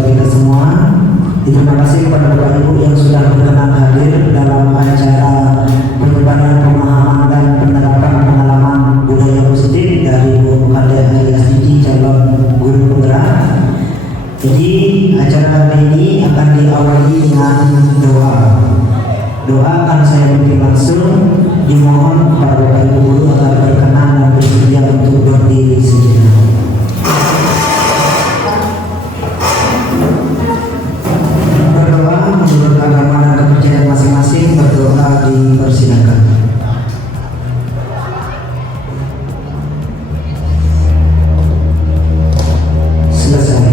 bagi kita semua. Terima kasih kepada Bapak Ibu yang sudah berkenan hadir dalam acara penyebaran pemahaman dan penerapan pengalaman budaya positif dari Bu Kadek ISDG calon guru penggerak. Jadi acara hari ini akan diawali dengan doa. Doa akan saya pimpin langsung. Dimohon kepada Bapak Ibu guru agar berkenan dan bersedia untuk berdiri sejenak. Menurut agama dan kepercayaan masing-masing, berdoa dipersilakan. Selesai.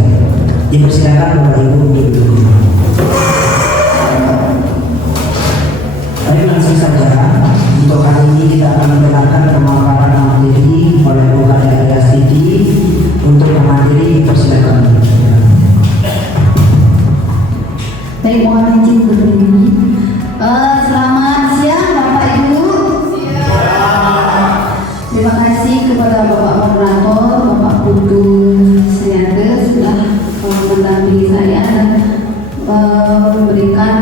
Dipersilakan Bapak Ibu duduk. Baik, langsung saja. Untuk kali ini kita akan mendengarkan pemaparan materi oleh Bu Kadek ISDG. Untuk menghadiri dipersilakan. Baik, mohon izin berdiri. Selamat siang Bapak Ibu. Terima kasih kepada Bapak Moderator, Bapak Putu Sriade sudah mendampingi saya dan memberikan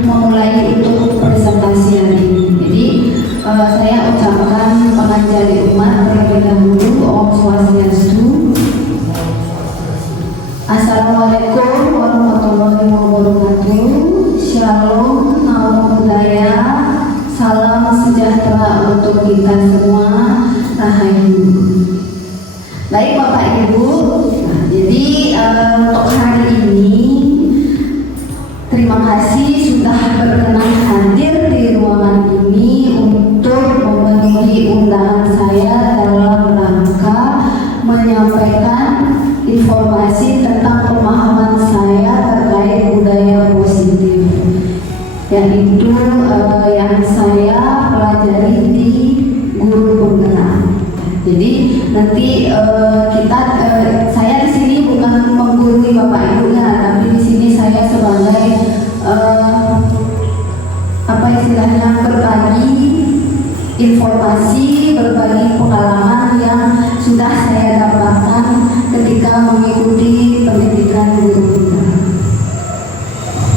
memulai untuk presentasi hari ini. Jadi saya ucapkan pengajari umat terlebih dahulu. Om Swastiastu. Assalamualaikum warahmatullahi wabarakatuh. Shalom, namo buddhaya, salam sejahtera untuk kita semua. Rahayu. Baik Bapak Ibu, jadi untuk hari ini terima kasih sudah berkenan hadir di ruangan ini untuk memenuhi undangan saya dalam rangka menyampaikan informasi tentang pemahaman saya terkait budaya positif, yaitu yang saya pelajari di guru penggerak. Jadi nanti saya di sini bukan menggurui Bapak Ibu ya, tapi di sini saya sebagai berbagi informasi, berbagi pengalaman yang sudah saya dapatkan ketika mengikuti pendidikan guru penggerak.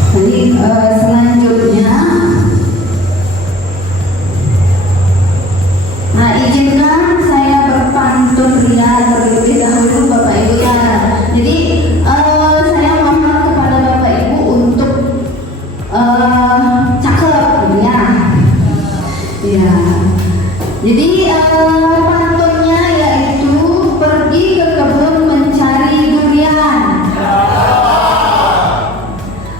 Jadi selanjutnya, izinkan saya berpantun ria terlebih dahulu Bapak Ibu ya. Jadi saya mohon kepada Bapak Ibu untuk cakep ya. Ya. Jadi pantunnya yaitu pergi ke kebun mencari durian.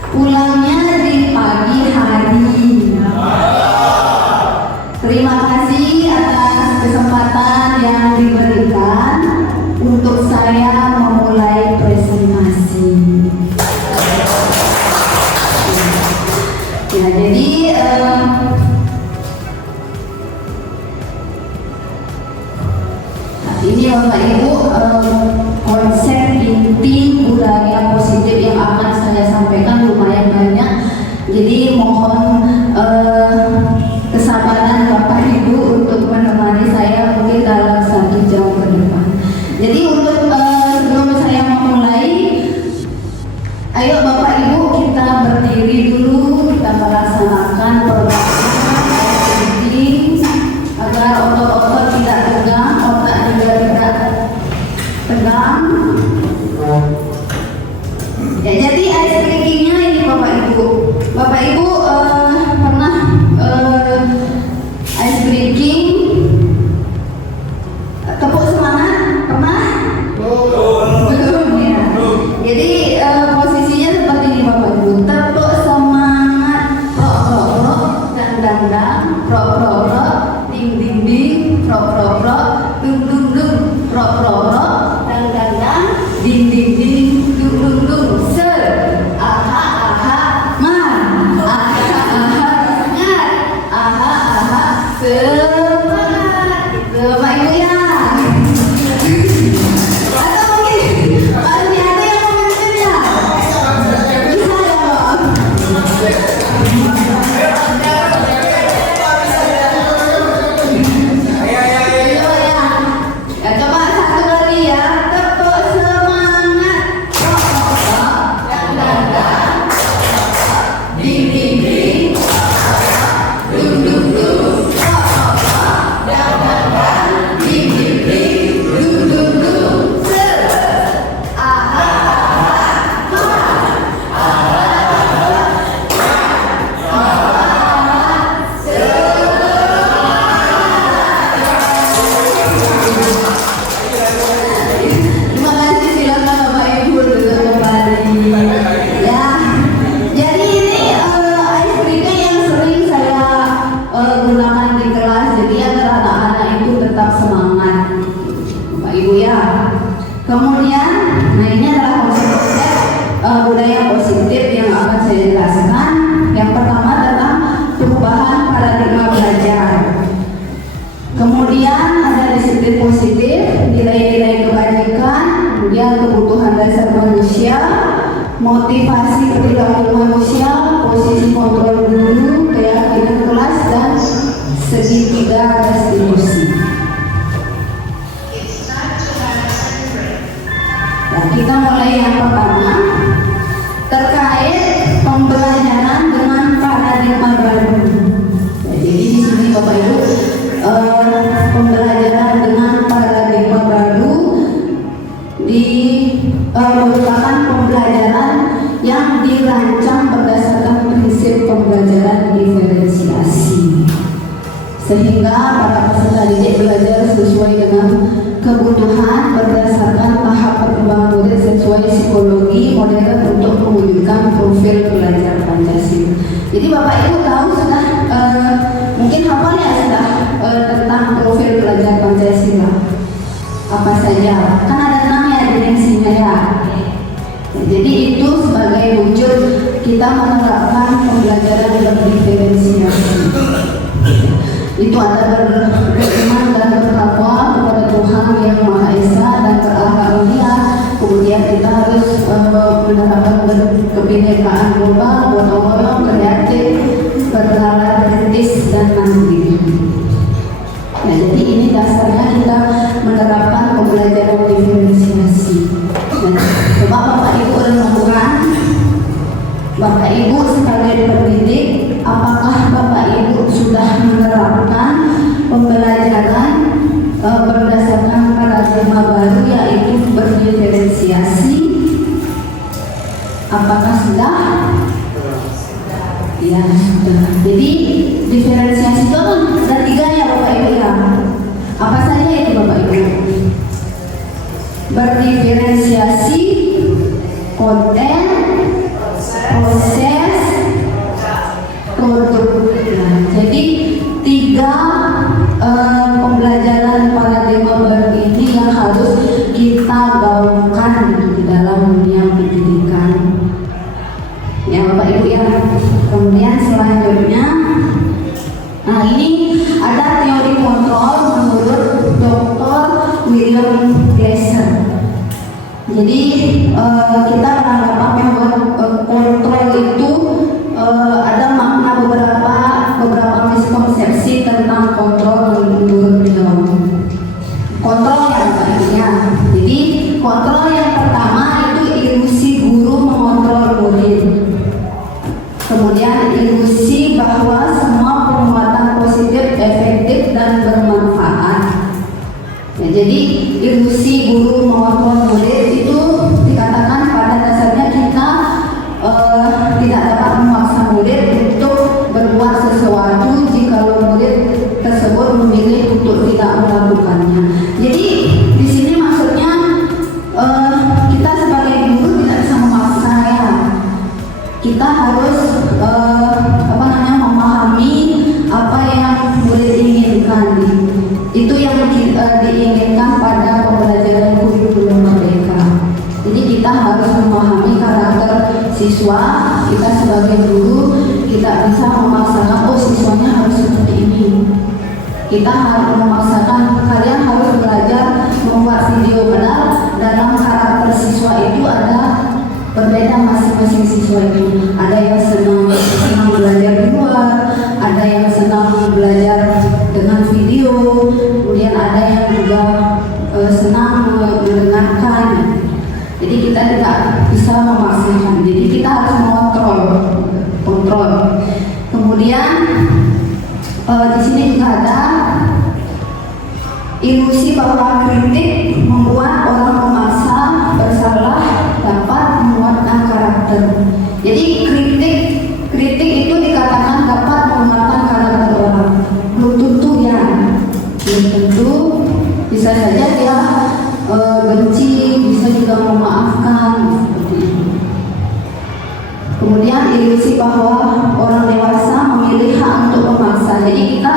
Pulangnya di pagi hari. Terima kasih atas kesempatan yang diberikan untuk saya memulai presentasi. Ya, jadi ini Bapak Ibu konsep inti budaya positif yang akan saya sampaikan lumayan banyak. Jadi mohon kesabaran Bapak Ibu untuk menemani saya mungkin dalam 1 jam ke depan. Jadi untuk sebelum saya memulai, ayo Bapak Ibu kita berdiri dulu, kita melaksanakan agar otot-otot tidak tegang, otak juga tidak tegang. Ya, jadi ice breakingnya ini Bapak Ibu. Bapak Ibu pernah ice breaking tepuk semangat? Pernah? Belum ya. Jadi posisinya seperti ini Bapak Ibu. Tepuk semangat, prok, dan dang, prok, ding, prok, dung, prok, dang, ding, dung, ser, aha, man, aha. Kemudian, nah ini adalah konsep-konsep budaya positif yang akan saya jelaskan. Yang pertama tentang perubahan paradigma belajar. Kemudian ada disiplin positif, nilai-nilai kebajikan, kemudian kebutuhan dasar manusia, motivasi perilaku manusia, posisi kontrol guru, keyakinan kelas, dan segitiga restitusi. Nah, kita mulai yang pertama terkait pembelajaran dengan paradigma baru. Ya, jadi di sini Bapak Ibu pembelajaran dengan paradigma baru merupakan pembelajaran yang dirancang berdasarkan prinsip pembelajaran diferensiasi, sehingga para peserta didik belajar sesuai dengan kebutuhan berdasarkan tahap perkembangan murid sesuai psikologi modern untuk mewujudkan profil belajar Pancasila. Jadi Bapak Ibu tahu sudah mungkin hafal ya sudah tentang profil belajar Pancasila. Apa saja? Kan ada 6 ya dimensinya ya. Jadi itu sebagai wujud kita menerapkan pembelajaran berdiferensiasi. Itu ada beriman dan bertakwa kepada Tuhan Yang Maha Esa dan berakhlak mulia. Kemudian kita harus menerapkan kebinekaan global, gotong royong, kreatif, bernalar kritis dan mandiri. Nah, jadi ini dasarnya kita menerapkan pembelajaran diferensiasi. Nah, coba Bapak Ibu renungkan, Bapak Ibu sekalian pendidik, apakah Bapak Ibu sudah menerapkan pembelajaran berdasarkan paradigma baru yaitu berdiferensiasi? Apakah sudah? Ya, sudah. Jadi diferensiasi itu ada 3 ya Bapak Ibu ya. Apa saja itu Bapak Ibu? Berdiferensiasi, konten, proses, produk. Nah, jadi 3 pembelajaran paradigma baru ini yang harus kita gaungkan di dalam dunia pendidikan. Ya Bapak Ibu ya. Kemudian selanjutnya, nah ini ada teori kontrol menurut Dr. William Glasser. Jadi kita beranggapan bahwa kontrol itu ada makna beberapa miskonsepsi tentang kontrol menurut beliau. Kontrol yang tadinya, jadi kontrol yang pertama itu ilusi guru mengontrol murid. Kemudian ilusi bahwa semua penguatan positif efektif dan bermanfaat. Ya, jadi ilusi guru mengontrol murid itu dikatakan pada dasarnya kita tidak dapat memaksa murid untuk berbuat sesuatu jika murid tersebut memilih untuk tidak melakukannya. Jadi di sini maksudnya kita sebagai guru tidak bisa memaksa ya. Kita harus memahami apa yang murid inginkan. Itu yang diinginkan pada pembelajaran kurikulum merdeka. Jadi kita harus memahami karakter siswa. Kita sebagai guru tidak bisa memaksakan siswanya harus seperti ini. Kita harus memaksakan kalian harus belajar membuat video benar. Dalam karakter siswa itu ada berbeda masing-masing siswa itu. Ada yang senang belajar di luar, ada yang senang belajar dengan video, kemudian ada yang juga senang mendengarkan. Jadi kita tidak bisa memaksakan. Jadi kita harus kontrol. Kemudian di sini juga ada ilusi bahwa kritik membuat orang memaksa bersalah dapat menguatkan karakter. Jadi kritik itu dikatakan dapat menguatkan karakter orang. Belum tentu ya. Belum tentu, bisa saja dia benci, bisa juga memaafkan seperti itu. Kemudian ilusi bahwa orang dewasa memilih hak untuk memaksa. Jadi kita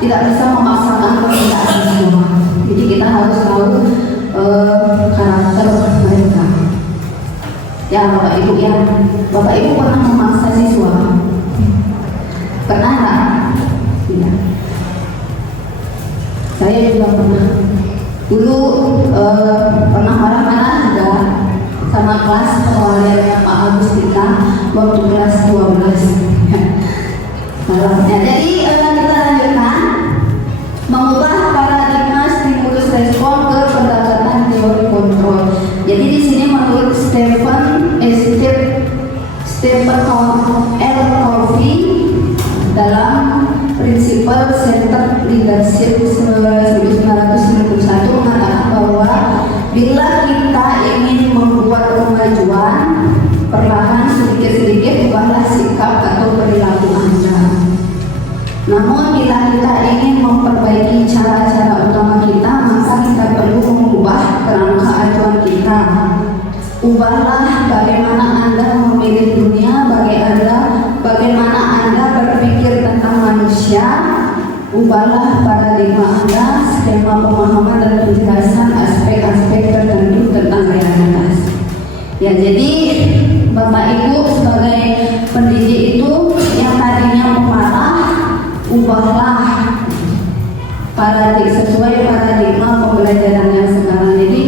tidak bisa memaksakan kehendak siswa. Jadi kita harus tahu karakter Ibu ya, Bapak Ibu pernah memaksa siswa? Pernah nggak? Tidak. Saya juga pernah. Dulu pernah marah-marah juga sama kelas oleh Pak Agus kita waktu kelas 12. Nah, jadi kita lanjutkan mengubah paradigma stimulus respon ke pendekatan teori kontrol. Jadi di sini menurut Stephen L. Covey dalam Principle Centered Leadership 1991 mengatakan bahwa bila kita ingin membuat kemajuan, perlahan sedikit-sedikit ubahlah sikap atau perilaku Anda. Namun bila kita ingin memperbaiki cara-cara utama kita, maka kita perlu mengubah kerangka acuan kita. Ubahlah bagaimana Anda memilih dunia, bagaimana Anda berpikir tentang manusia. Ubahlah paradigma Anda, skema pemahaman dan penjelasan aspek-aspek tertentu tentang realitas. Ya, jadi Bapak Ibu sebagai pendidik itu yang tadinya pemarah, ubahlah sesuai paradigma pembelajaran yang sekarang. Jadi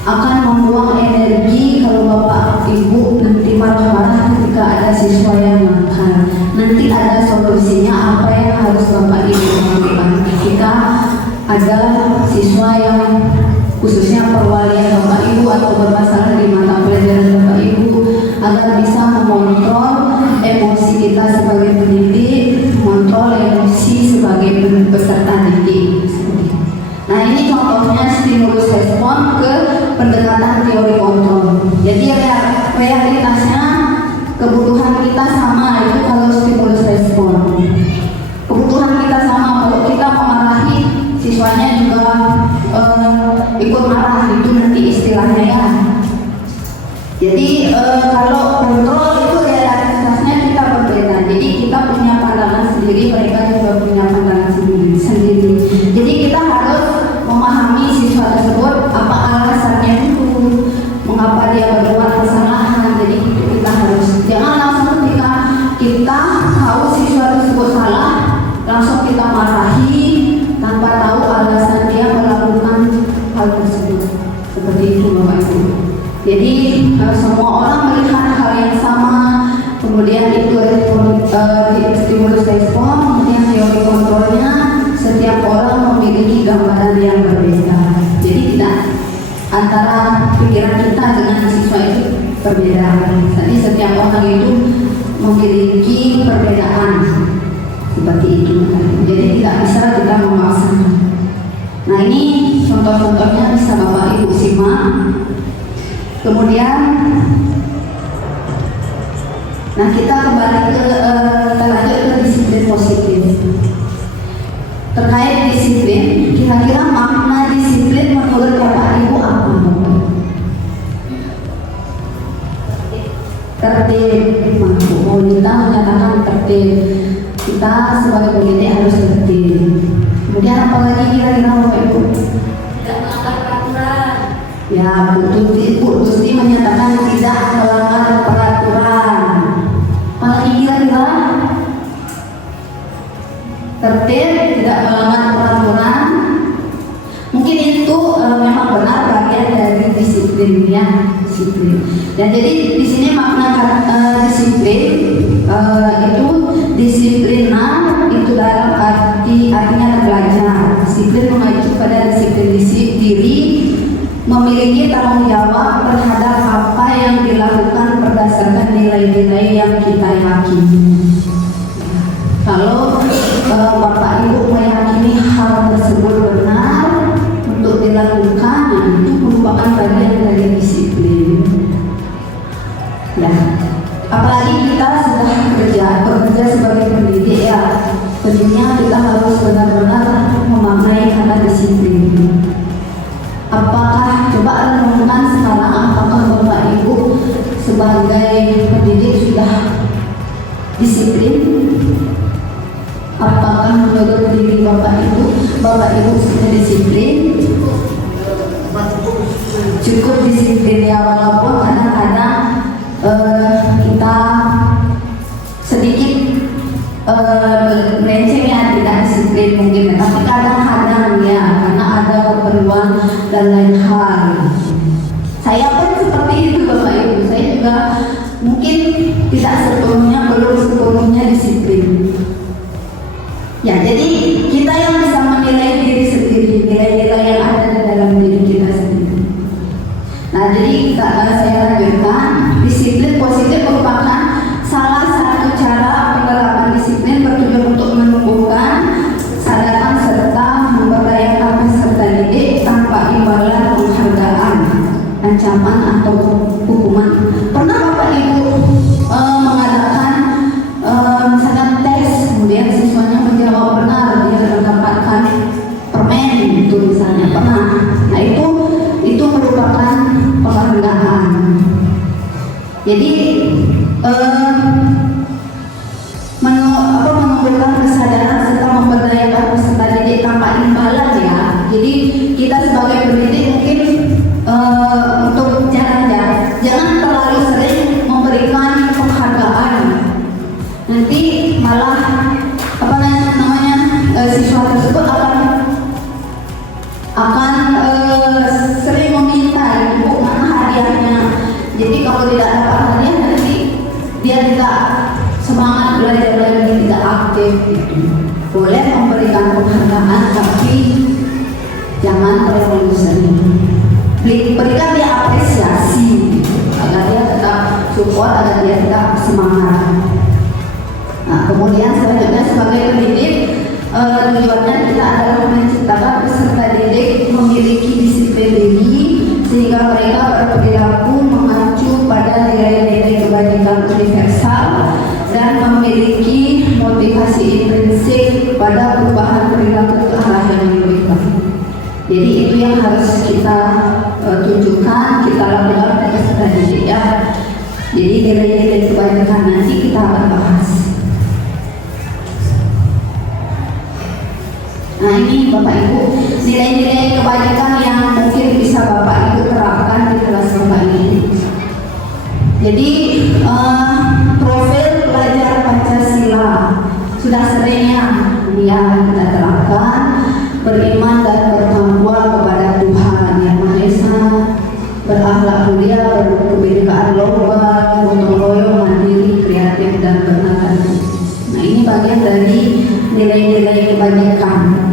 akan membuang energi kalau Bapak Ibu nanti marah-marah ketika ada siswa yang nakal. Nanti ada solusinya apa yang harus Bapak Ibu lakukan. Kita ada siswa yang khususnya perwalian Bapak Ibu atau bermasalah di mata pelajaran Bapak Ibu agar bisa mengontrol emosi kita sebagai pendidik, mengontrol emosi sebagai peserta didik. Nah, ini contohnya stimulus respon ke pendekatan teori kontrol. Jadi realitasnya kebutuhan kita sama itu kalau stimulus respon. Kebutuhan kita sama kalau kita memarahi siswanya juga ikut marah, itu nanti istilahnya ya. Jadi kalau kontrol itu realitasnya kita berbeda. Jadi kita punya pandangan sendiri, mereka juga punya pandangan sendiri. Jadi kita harus memahami siswa tersebut apa alasannya itu, mengapa dia berbuat kesalahan. Jadi itu kita harus, jangan langsung ketika kita tahu siswa tersebut salah langsung kita marahi tanpa tahu alasan dia melakukan hal tersebut. Seperti itu Bapak Ibu. Jadi semua orang melihat hal yang sama, kemudian itu stimulus respon, kemudian teori kontrolnya, setiap orang memiliki gambaran yang berbeda. Jadi tidak antara pikiran kita dengan siswa itu berbeda. Jadi setiap orang itu memiliki perbedaan seperti itu. Jadi tidak bisa kita memaksakan. Nah, ini contoh-contohnya bisa Bapak Ibu simak. Kemudian, nah kita kembali ke lanjut ke disiplin positif. Terkait disiplin, kira-kira makna disiplin menurut Bapak Ibu apa? Tertib. Oh, kita menyatakan tertib. Kita sebagai pendidik harus tertib. Kemudian apalagi kira-kira Bapak Ibu? Tidak melanggar peraturan. Ya, Bu Tusti menyatakan tidak melanggar peraturan. Apalagi kira-kira? Tertib, tidak melanggar peraturan. Mungkin itu memang benar bagian dari disiplin ya, disiplin. Dan jadi di sini makna disiplin itu disiplinan itu dalam artinya belajar. Disiplin mengacu pada disiplin diri, memiliki tanggung jawab terhadap apa yang dilakukan berdasarkan nilai-nilai yang kita yakini. Kalau Bapak Ibu meyakini hal tersebut benar untuk dilakukan, itu merupakan bagian dari disiplin. Ya, apalagi kita sudah bekerja sebagai pendidik ya, tentunya kita harus benar-benar memaknai kata disiplin. Apakah coba renungkan sekarang, apakah Bapak Ibu sebagai pendidik sudah disiplin? Apakah menurut diri Bapak Ibu sudah disiplin? Cukup disiplin ya, walaupun kadang-kadang dan lain hal. Saya pun seperti itu Bapak Ibu. Saya juga mungkin tidak belum sepenuhnya disiplin. Ya, jadi kita yang bisa menilai diri sendiri, nilai-nilai yang ada di dalam diri kita sendiri. Nah, jadi saya lanjutkan, disiplin positif merupakan salah satu cara penerapan disiplin bertujuan untuk menumbuhkan kesadaran serta memberdayakan peserta didik tanpa imbalan penghargaan, ancaman atau hukuman. Pernah Bapak Ibu mengadakan misalkan tes, kemudian siswanya menjawab benar, dia mendapatkan permen itu misalnya, pernah. Nah itu merupakan penghargaan. Jadi menumbuhkan kesadaran serta memberdayakan peserta didik tanpa imbalan ya. Jadi kita sebagai pendidik mungkin untuk jangan terlalu sering memberikan penghargaan. Nanti malah siswa tersebut akan sering meminta ibu mana hadiahnya. Jadi kalau tidak dapat hadiah nanti dia tidak semangat belajar lagi, tidak aktif. Boleh memberikan penghargaan tapi jangan terlalu sering. Berikan dia apresiasi agar dia tetap support, agar dia tetap semangat. Nah, kemudian selanjutnya sebagai pendidik tujuannya kita adalah menciptakan peserta didik memiliki disiplin diri sehingga mereka berperilaku mengacu pada nilai-nilai kebajikan universal dan memiliki motivasi intrinsik pada perubahan perilaku ke arah yang lebih baik. Jadi itu yang harus kita tunjukkan, kita lakukan pada peserta didik ya. Jadi nilai-nilai kebajikan nanti kita akan bahas. Nah ini Bapak Ibu, nilai-nilai kebajikan yang mungkin bisa Bapak Ibu terapkan di kelas Bapak ini. Jadi profil pelajar Pancasila sudah seringnya kita terapkan, beriman dan bertakwa kepada Tuhan Yang Maha Esa, berakhlak mulia, berkebinekaan global, gotong royong, mandiri, kreatif dan bernagari. Nah ini bagian dari nilai-nilai kebajikan.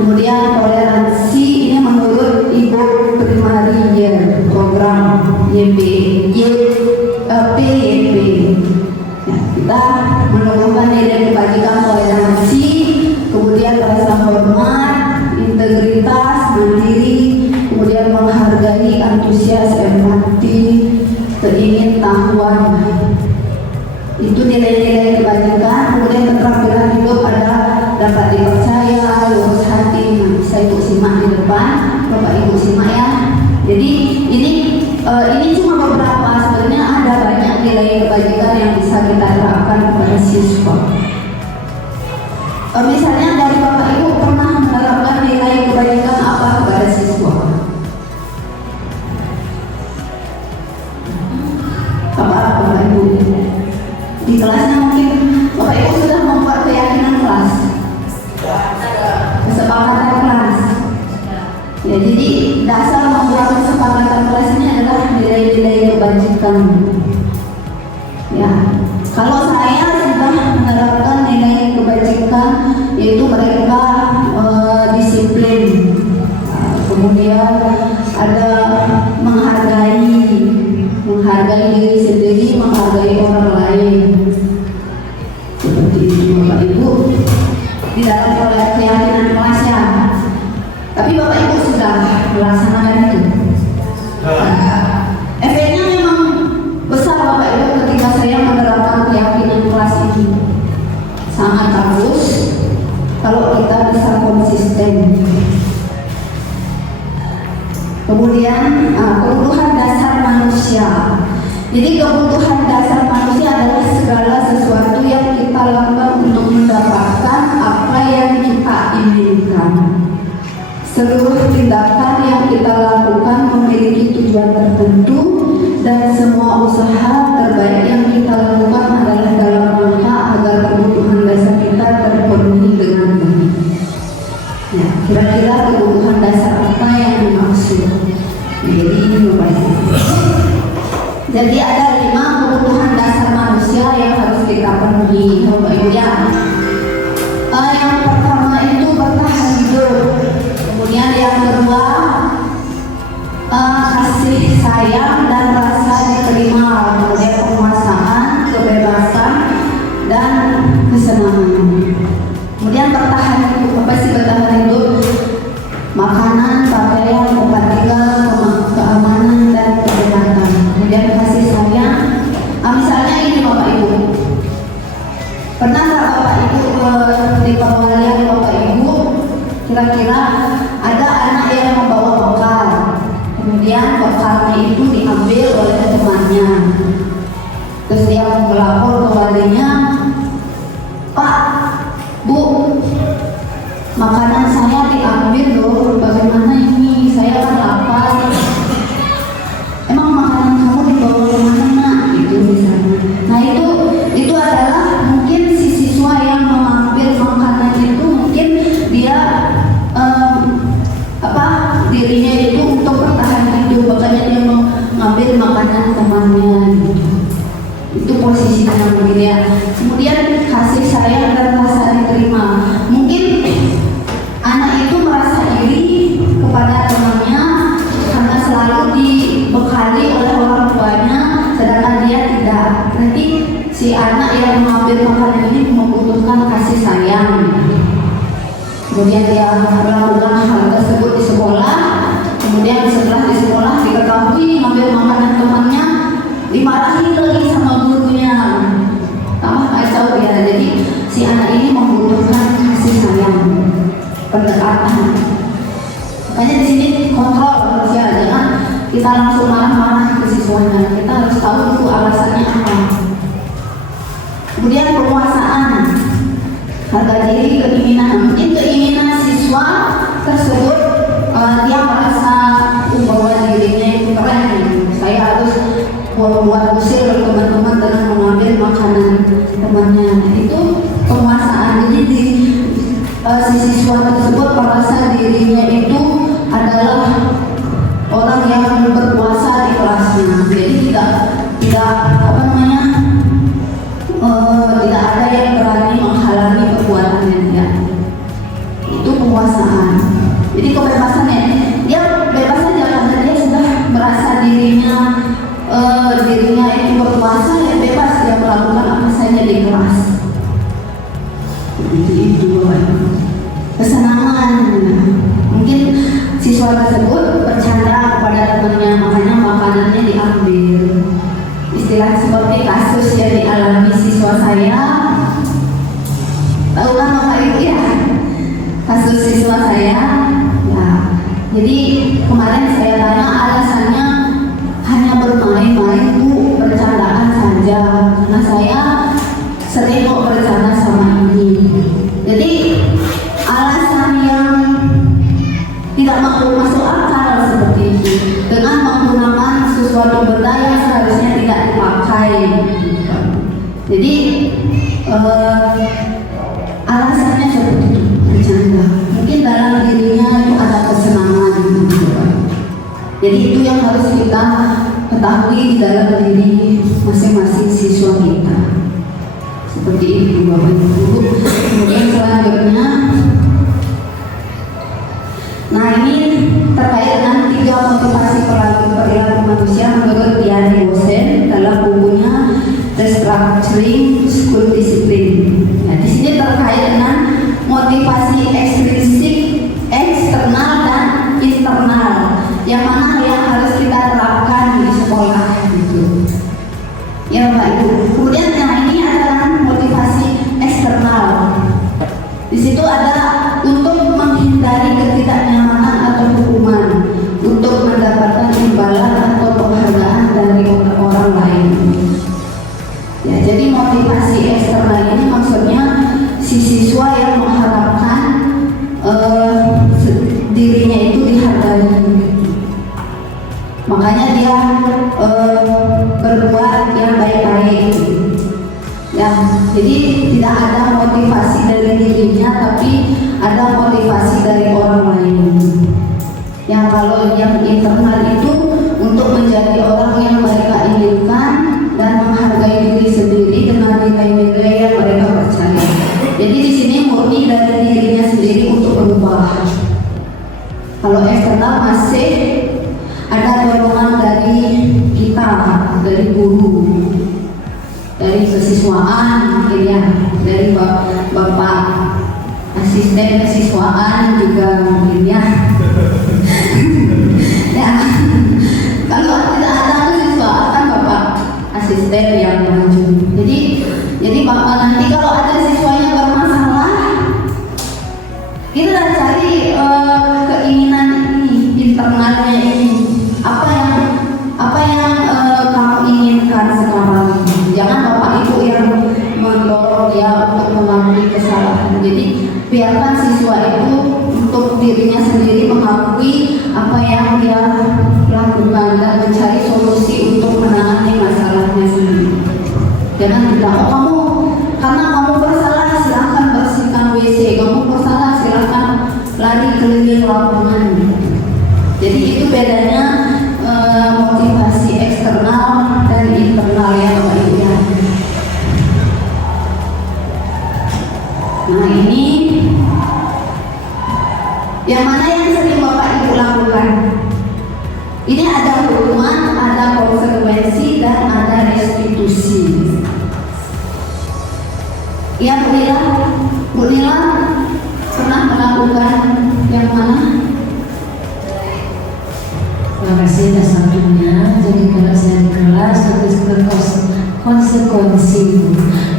Kemudian toleransi ini menurut Ibu Primarier program PYP. Ya, kita menumbuhkan nilai kebajikan toleransi, kemudian rasa hormat, integritas, mandiri, kemudian menghargai, antusias, empati, keingintahuan. Itu nilai-nilai kebajikan. Kemudian keterampilan hidup ada dapat dipercaya, lurus hati. Nah, bisa Ibu simak di depan, Bapak Ibu simak ya. Jadi ini cuma beberapa, sebenarnya ada banyak nilai kebajikan yang bisa kita terapkan kepada siswa. Misalnya dari Bapak Ibu pernah menerapkan nilai kebajikan apa kepada siswa? Bapak Ibu di kelasnya mungkin Bapak Ibu sudah membuat keyakinan kelas, kesepakatan kelas. Ya, jadi dasar membuat kesepakatan kelas ini adalah nilai-nilai kebajikan. Ya, kalau saya sudah menerapkan nilai kebajikan, yaitu mereka disiplin, kemudian ada menghargai diri sendiri, menghargai orang lain. Seperti itu Bapak Ibu di dalam keyakinan kelasnya. Tapi Bapak Ibu sudah melaksanakan itu. Efeknya memang besar Bapak Ibu ketika saya menerapkan keyakinan kelas ini. Sangat bagus kalau kita bisa konsisten. Kemudian kebutuhan dasar manusia. Jadi kebutuhan dasar manusia adalah segala sesuatu yang kita lakukan untuk mendapatkan apa yang kita inginkan. Seluruh tindakan yang kita lakukan memiliki tujuan tertentu dan semua usaha terbaik yang kita lakukan adalah dalam rangka agar kebutuhan dasar kita terpenuhi dengan baik. Ya, kira-kira kebutuhan dasar apa yang Jadi ada 5 kebutuhan dasar manusia yang harus kita penuhi, Bapak Ibu ya. Yang pertama itu bertahan hidup. Kemudian yang kedua kasih sayang dan rasa diterima. Kemudian penguasaan, kebebasan dan kesenangan. Kemudian bertahan hidup. Apa sih bertahan hidup? Makanan, pakaian, tempat tinggal, keamanan dan kesehatan. Kemudian kasih sayang. Misalnya ini Bapak Ibu, pernah nggak Bapak Ibu di pengeluaran Bapak Ibu kira-kira ada anak yang membawa bekal, kemudian bekalnya itu diambil oleh temannya, terus dia melapor ke walinya, Pak, Bu, makanan saya diambil loh, bagaimana ini? Saya kan lapar. Emang makanan kamu dibawa kemana nak? Gitu misalnya. Nah itu adalah mungkin si siswa yang mengambil makanan itu mungkin dia dirinya itu untuk bertahan hidup, makanya dia mengambil makanan temannya. Itu posisinya begini ya. Kemudian kasih sayang dan rasa diterima. Mungkin anak itu merasa iri kepada temannya karena selalu dibekali oleh orang tuanya, sedangkan dia tidak. Nanti si anak yang mengambil makanan ini membutuhkan kasih sayang. Kemudian dia melakukan hal tersebut di sekolah. Kemudian setelah di sekolah diketahui mengambil makanan temannya, dimarahi lagi sama gurunya. Kacau ya. Jadi si anak ini membutuhkan kasih sayang, pendekatan. Makanya di sini kontrol ya, jangan kita langsung marah-marah ke siswanya. Kita harus tahu itu alasannya apa. Kemudian penguasaan, harga diri, keinginan. Mungkin keinginan siswa tersebut dia merasa bahwa dirinya itu keren. Saya harus buat usir teman-teman dengan mengambil makanan temannya. Itu penguasaan. Jadi si siswa tersebut merasa dirinya itu adalah orang yang berkuasa di kelasnya. Jadi tidak tidak ada yang berani menghalangi perbuatannya dia. Itu penguasaan. Jadi kebebasannya, dia bebas saja karena dia sudah merasa dirinya itu berkuasa, ya bebas dia melakukan apa saja di kelas. Itu kesenangan. Mungkin siswa tersebut bercanda kepada temannya, makanya makanannya diambil. Istilah seperti kasus yang dialami siswa saya. Tahu kan Bapak Ibu ya? Kasus siswa saya. Ya. Jadi kemarin saya tanya alasannya hanya bermain-main Bu, bercandaan saja. Karena saya sering kok bercanda sama ini. Jadi alasan yang tidak masuk akal seperti itu dengan menggunakan sesuatu benda yang seharusnya tidak dipakai. Jadi alasannya seperti itu, bercanda. Mungkin dalam dirinya itu ada kesenangan. Jadi itu yang harus kita ketahui di dalam diri masing-masing siswa kita. Seperti itu Bapak Ibu. Kemudian selanjutnya, nah ini terkait dengan 3 motivasi perilaku manusia menurut Diane Bosen dalam bukunya Restructuring School Discipline. Nah, di sini terkait dengan motivasi ekstrinsik, eksternal dan internal, yang mana yang harus kita terapkan di sekolah gitu. Ya Pak Ibu. Kemudian yang ini adalah motivasi eksternal. Di situ ada untuk menghindari ketidaknyamanan atau hukuman, untuk mendapatkan imbalan atau penghargaan dari orang lain. Ya, jadi motivasi eksternal ini maksudnya si siswa yang mengharapkan dirinya itu dihargai. Makanya dia berbuat yang baik-baik. Ya, jadi tidak ada motivasi dari dirinya, tapi ada motivasi dari orang lain. Ya, kalau yang internal itu untuk menjadi orang yang mereka inginkan. dari guru, dari kesiswaan mungkin ya, dari bapak asisten kesiswaan juga mungkin ya. Ya, kalau tidak ada kesiswaan kan bapak asisten yang maju. Jadi bapak nanti kalau ada siswa yang bermasalah, kita cari keinginan ini, internalnya ini, apa yang kamu inginkan sekarang. Jangan bapak ibu yang mendorong dia untuk mengakui kesalahan. Jadi biarkan siswa itu untuk dirinya sendiri mengakui apa yang dia lakukan dan mencari solusi untuk menangani masalahnya sendiri. Jangan bilang, karena kamu bersalah silahkan bersihkan WC, kamu bersalah silahkan lari keliling lapangan. Jadi itu bedanya motivasi eksternal dan internal ya Bapak Ibu ya. Nah ini yang mana yang sering Bapak Ibu lakukan? Ini ada hukuman, ada konsekuensi, dan ada restitusi. Ya Bu Nila pernah melakukan yang mana? Terima kasih atas waktunya. Jadi kalau saya di kelas lebih ke konsekuensi.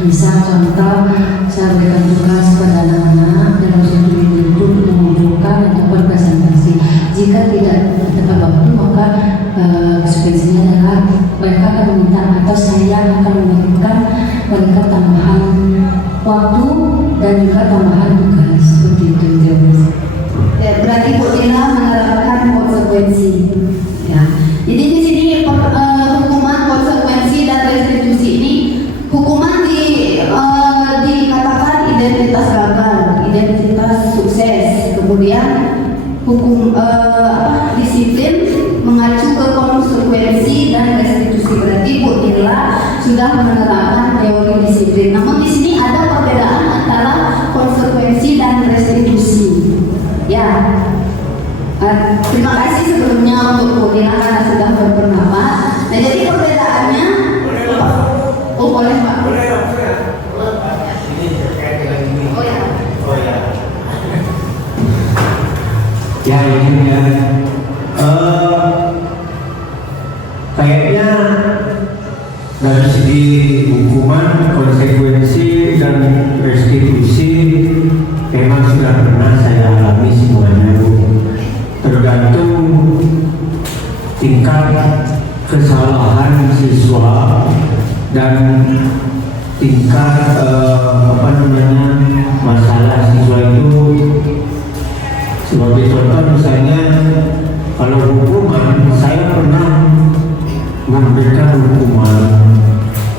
Misal contoh saya berikan tugas pada anak-anak dalam satu minggu itu untuk mengumpulkan ataupun presentasi. Jika tidak tepat waktu maka konsekuensinya adalah mereka akan meminta atau saya akan memberikan mereka tambahan waktu dan juga tambahan tugas. Begitu jawabnya. Ya, berarti Bu Nila menerapkan konsekuensi. Ya. Jadi di sini hukuman, konsekuensi, dan restitusi ini hukuman dikatakan identitas gagal, identitas sukses, kemudian disiplin mengacu ke konsekuensi dan restitusi. Berarti Bu Nila sudah menerapkan teori disiplin. Namun di sini ada perbedaan antara konsekuensi dan restitusi. Ya. Terima kasih sebelumnya untuk Bu Nila karena sudah berpendapat. Nah, jadi perbedaannya, oh boleh Pak. Oh ya. Ya ini ya. Kayaknya dari segi hukuman, konsekuensi, dan restitusi memang sudah pernah saya alami semuanya Bu. Tergantung tingkat kesalahan siswa dan tingkat masalah siswa itu. Sebagai contoh misalnya kalau hukuman, saya pernah memberikan hukuman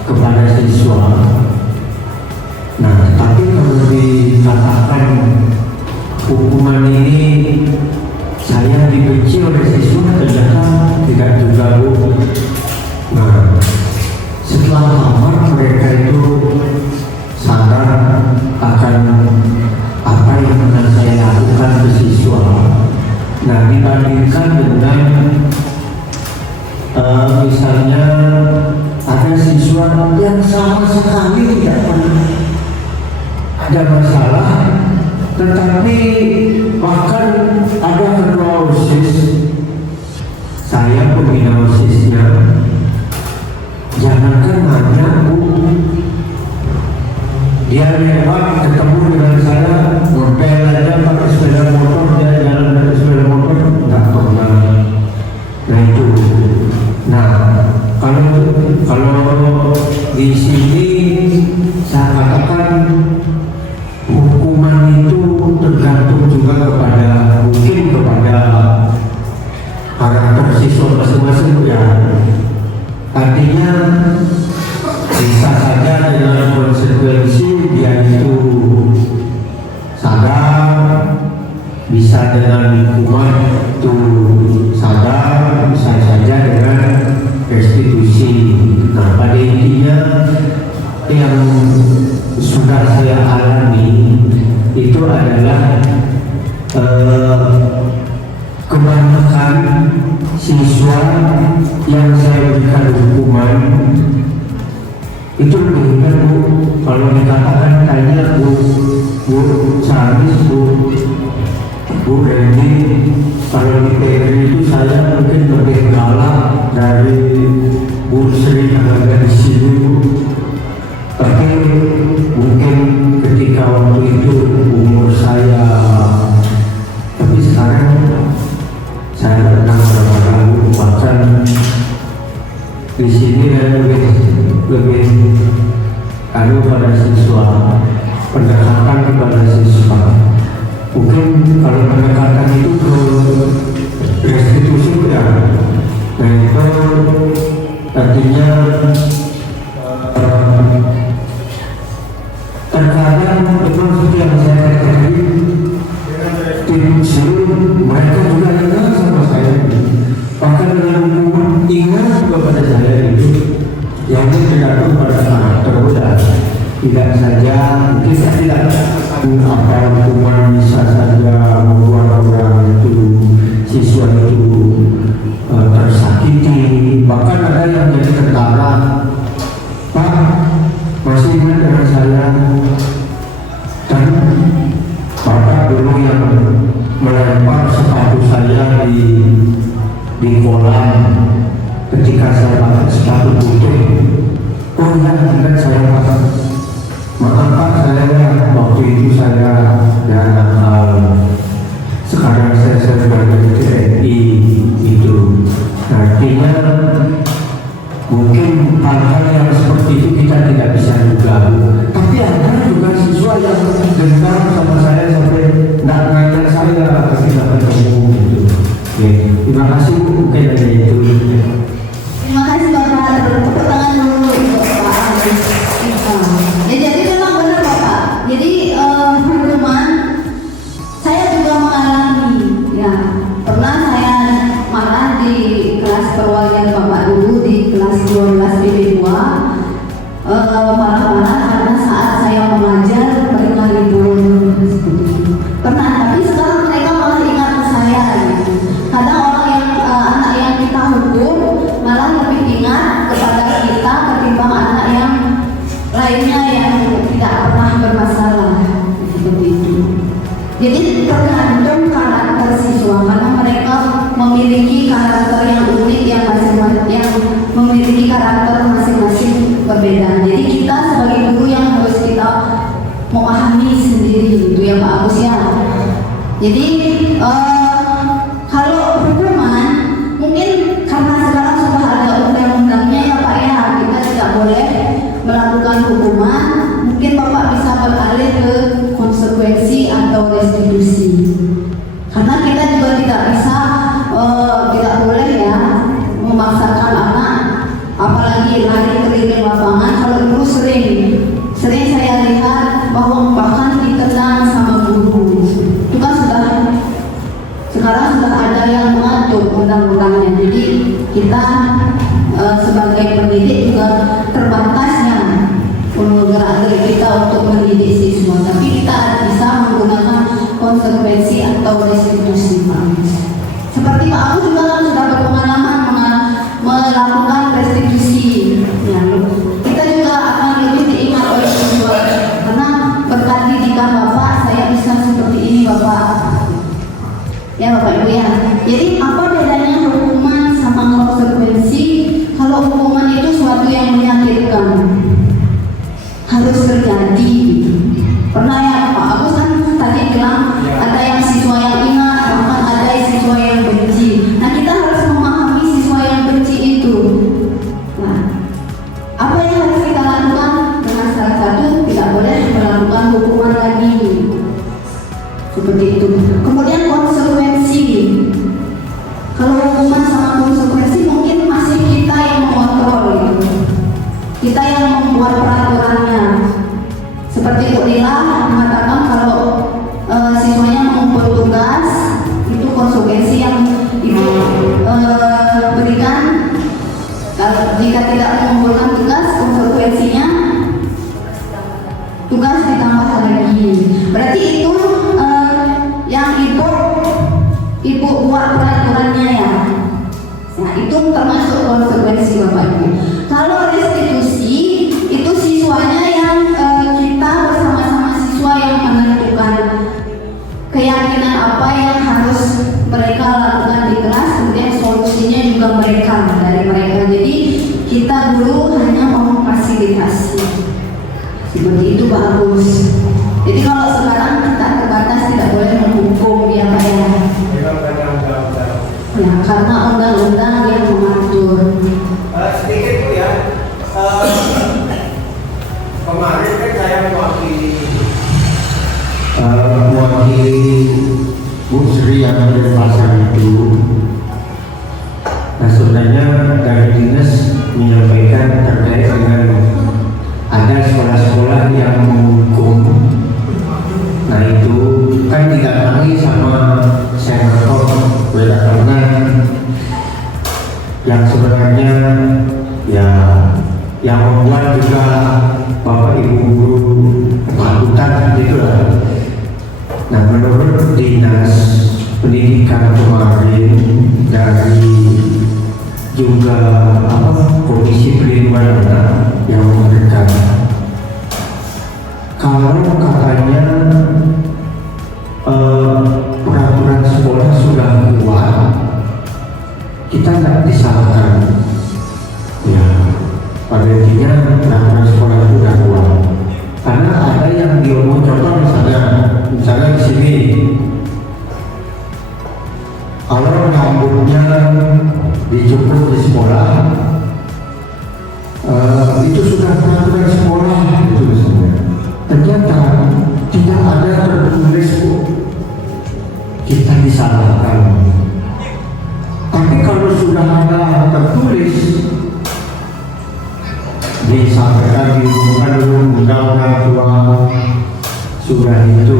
kepada siswa. Nah, tapi kalau dikatakan hukuman ini saya dibenci oleh siswa, ternyata tidak juga Bu. Nah, setelah lama mereka itu sadar akan apa yang pernah saya lakukan ke siswa. Nah, dibandingkan dengan misalnya ada siswa yang sama sekali tidak pernah ada masalah, tetapi bahkan ada ketua OSIS, saya pembina OSISnya, jangankan hanya Bu, dia lewat ketemu dengan saya, ngepel aja pakai sepeda motor, dia jalan pakai sepeda motor, nggak pernah. Nah itu. Nah, kalau di sini saya katakan hukuman itu tergantung juga mungkin kepada karakter siswa masing-masing ya. Artinya bisa saja dengan konsekuensi dia itu sadar, bisa dengan hukuman itu sadar, bisa saja dengan restitusi. Nah, pada intinya yang sudah saya alami itu adalah kebanyakan siswa yang saya berikan kalau dikatakan kayaknya Bu Charles, Bu Reni, kalau di PRI itu saya mungkin lebih galak dari Bu Sri ada di sini Bu. Tapi mungkin ketika waktu itu umur saya, tapi sekarang saya pernah berlalu bahkan di sini lebih pada siswa, pendekatan kepada siswa. Mungkin kalau pendekatan itu ke restitusi ya, nah itu artinya terkadang betul seperti yang saya katakan, tim SIL mereka juga ingat sama saya, bahkan dengan ingat kepada saya itu yang tidak pada karakter udah tidak saja mungkin saya tidak apa hukuman bisa saja membuat orang itu siswa itu tersakiti, bahkan ada yang jadi tentara. Pak masih ingat dengan saya dan Bapak dulu yang melempar sepatu saya di kolam ketika saya pakai sepatu putih. Oh ya, ingat saya Pak. Maka Pak saya waktu itu saya sekarang saya sebagai TNI itu artinya mungkin hal-hal yang seperti itu kita tidak bisa juga. Tapi ada juga siswa yang dendam sama saya sampai tidak ngajak saya ketika ketemu gitu. Oke, terima kasih Bu, mungkin hanya itu. Terima kasih Bapak. Tepuk tangan dulu untuk Pak Agus. Ya, jadi memang benar Bapak. Jadi teman-teman, saya juga mengalami ya, pernah saya marah di kelas perwakilan Bapak dulu di kelas 12 BB2, marah-marah karena saat saya mengajar mereka libur seperti itu. Pernah, tapi sekarang mereka malah ingat ke saya gitu. Kadang orang yang anak yang kita hukum malah lebih ingat kepada kita ketimbang anak yang lainnya yang tidak pernah bermasalah seperti itu. Jadi tergantung karakter siswa karena mereka memiliki karakter yang unik yang masing-masing, yang memiliki karakter masing-masing berbeda. Jadi kita sebagai guru yang harus kita memahami sendiri itu ya Pak Agus ya. Jadi kalau hukuman mungkin karena sekarang sudah ada undang-undangnya ya Pak ya, kita tidak boleh melakukan hukuman. Mungkin Bapak bisa beralih ke konsekuensi atau restitusi. Karena kita juga tidak bisa tidak boleh ya memaksakan anak, apalagi lari keliling lapangan. Kalau dulu sering saya lihat bahwa bahkan ditendang sama guru. Itu kan sekarang sudah ada yang mengatur undang-undangnya. Jadi kita sebagai pendidik juga terbatasnya gerak-gerik kita untuk mendidik siswa, tapi kita bisa menggunakan konsekuensi atau restitusi Pak. Seperti Pak Agus juga kan sudah berpengalaman melakukan restitusi ya, kita juga akan lebih diingat oleh siswa karena berkat didikan Bapak saya bisa seperti ini Bapak ya Bapak Ibu ya. Jadi apa bedanya hukuman sama konsekuensi? Kalau hukuman itu suatu yang menyakitkan, harus terjadi. Pernah ya Pak Agus kan tadi bilang ada yang siswa yang ingat, bahkan ada siswa yang benci. Nah kita harus memahami siswa yang benci itu. Nah, apa yang harus kita lakukan? Dengan salah satu tidak boleh melakukan hukuman lagi. Seperti itu. Kemudian konsekuensi. Kalau hukuman sama konsekuensi mungkin masih kita yang mengontrol gitu. Kita yang membuat peraturannya. Seperti Bu Lila mengatakan kalau siswanya mengumpul tugas itu konsekuensi yang Ibu berikan. Kalau jika tidak mengumpulkan tugas, konsekuensinya tugas ditambah lagi. Berarti itu yang Ibu buat peraturannya ya. Nah itu termasuk konsekuensi Bapak Ibu. Kalau restitusi itu siswanya yang bagus. Jadi kalau sekarang kita terbatas tidak boleh menghukum ya Pak ya. Ya, karena undang-undang yang mengatur. Sedikit Bu ya, kemarin kan saya mewakili Bu Sri yang ada di pasar itu. Nah sebenarnya dari dinas menyampaikan terkait dengan ada sekolah-sekolah yang menghukum. Nah itu kan didatangi sama senator karena yang sebenarnya ya yang membuat juga Bapak Ibu guru melakukan gitu lah. Nah menurut dinas pendidikan kemarin dari juga komisi perlindungan anak yang memberikan kalau katanya peraturan sekolah sudah keluar, kita nggak disalahkan ya pada intinya peraturan sekolah itu sudah keluar karena ada yang diomong contoh misalnya di sini kalau rambutnya dicukur di sekolah itu sudah peraturan sekolah itu misalnya. Ternyata tidak ada tertulis kita disalahkan. Tapi kalau sudah ada tertulis disampaikan di undang-undang tua sudah itu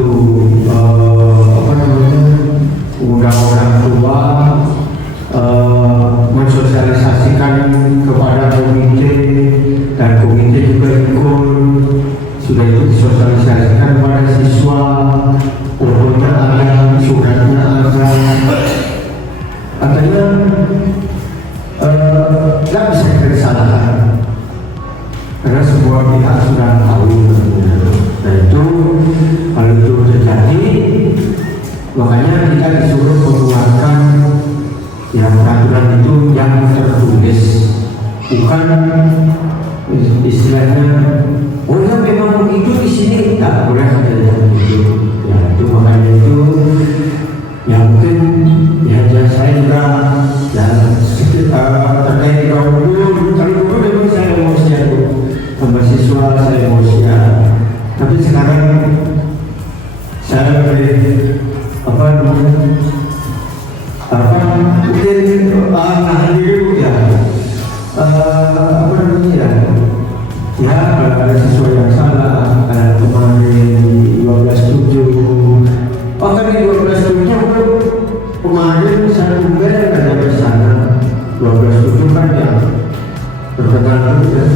undang-undang tua mensosialisasikan kepada komite dan komite juga ikut sudah itu disosialisasikan kepada siswa, fotonya ada, suratnya ada, katanya nggak bisa disalahkan karena semua pihak sudah tahu. Nah itu kalau itu terjadi makanya kita disuruh mengeluarkan yang peraturan itu yang tertulis, bukan istilahnya oh ya memang begitu di sini tak boleh ada begitu. Ya itu makanya itu ya mungkin ya saya juga ya terkait dengan dulu kalau dulu memang saya emosian sama siswa saya emosian, tapi sekarang saya lebih mungkin nahan diri ya ya kalau ada siswa yang salah kayak kemarin 12/7 bahkan di 12/7 kemarin saya juga ada di sana 12/7 kan ya berkenaan ya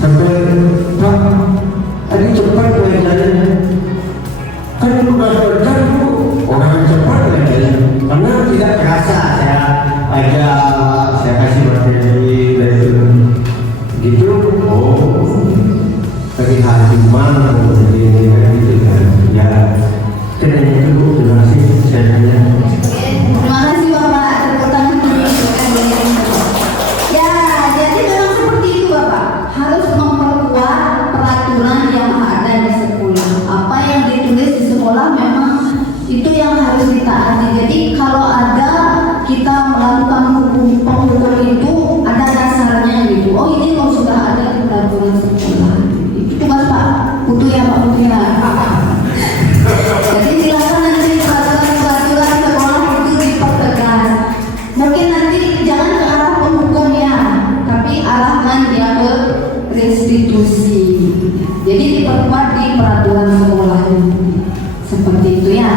sampai Pak tadi cepat belajarnya kan itu belajar itu orang cepat belajarnya karena tidak terasa saya kasih materi gitu dari hati mana jadi gitu kan ya kayaknya itu terima kasih saya tanya. Terima kasih Bapak, tepuk tangan dulu. Ya, jadi memang seperti itu Bapak, harus memperkuat peraturan yang ada di sekolah. Apa yang ditulis di sekolah memang itu yang harus ditaati. Jadi kalau ada kita melakukan penghukum itu ada dasarnya gitu. Oh ini kalau sudah ada di peraturan sekolah. Itu Bapak, butuh ya Pak Putri. Jadi silakan nanti peraturan sekolah itu dipertegas. Mungkin nanti jangan ke arah penghukum ya, tapi arahkan dia ke restitusi. Jadi diperkuat di peraturan sekolah seperti itu ya.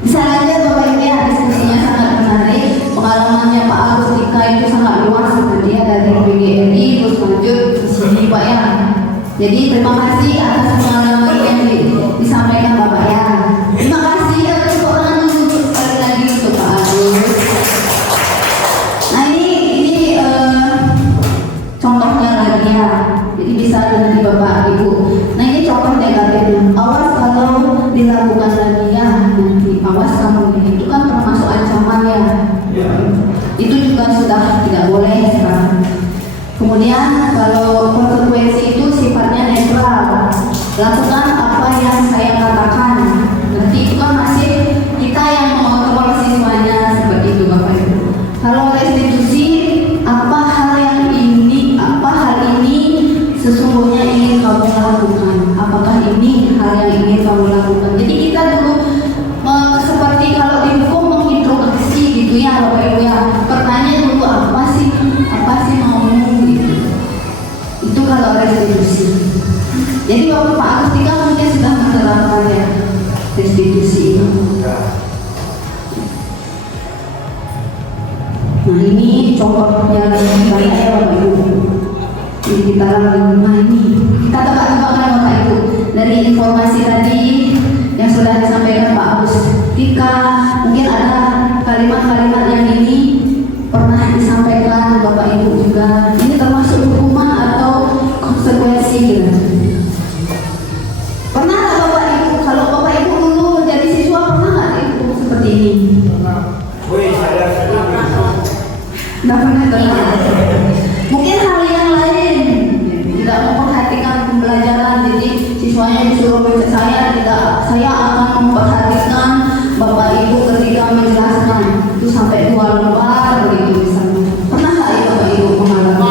Bisa aja Bapak Ibu ya, diskusinya sangat menarik. Pengalamannya Pak Agus Tika itu sangat luas, dia dari PGRI terus lanjut ke sini Pak ya. Jadi terima kasih atas pengalaman yang disampaikan Bapak ya. Terima kasih dan tepuk tangan dulu sekali lagi untuk Pak Agus. Nah ini contohnya lagi ya. Jadi bisa nanti Bapak Ibu. Nah ini contoh negatifnya. Awas kalau dilakukan lagi ya, nanti awas kamu itu kan termasuk ancaman ya. Itu juga sudah tidak boleh sekarang. Kemudian kalau konsekuensi itu sifatnya netral, lakukan apa yang saya katakan. Nanti itu kan masih kita yang mengontrol siswanya, seperti itu Bapak Ibu. Kalau restitusi, apa hal ini sesungguhnya ingin kamu lakukan? Apakah ini hal yang ingin kamu lakukan? Jadi kita dulu seperti kalau di hukum menginterogasi gitu ya Bapak Ibu ya. Pertanyaan dulu apa sih maumu gitu. Itu kalau restitusi. Jadi waktu Pak Agustika mungkin sudah menerapkan ya restitusi itu. Nah ini contoh yang banyak ya Bapak Ibu. Jadi kita rumah ini kita tebak-tebakan Bapak Ibu dari informasi tadi yang sudah disampaikan Pak Agus. Jika mungkin ada kalimat-kalimat yang ini pernah disampaikan Bapak Ibu juga, ini termasuk hukuman atau konsekuensi gitu. Pernah nggak Bapak Ibu? Kalau Bapak Ibu dulu menjadi siswa pernah nggak itu seperti ini? Nggak pernah dengar. Mungkin hal yang lain, tidak memperhatikan pembelajaran, jadi siswanya disuruh saya akan memperhatikan Bapak Ibu ketika menjelaskan itu sampai 2 lembar begitu misalnya. Pernah nggak ya Bapak Ibu mengalami?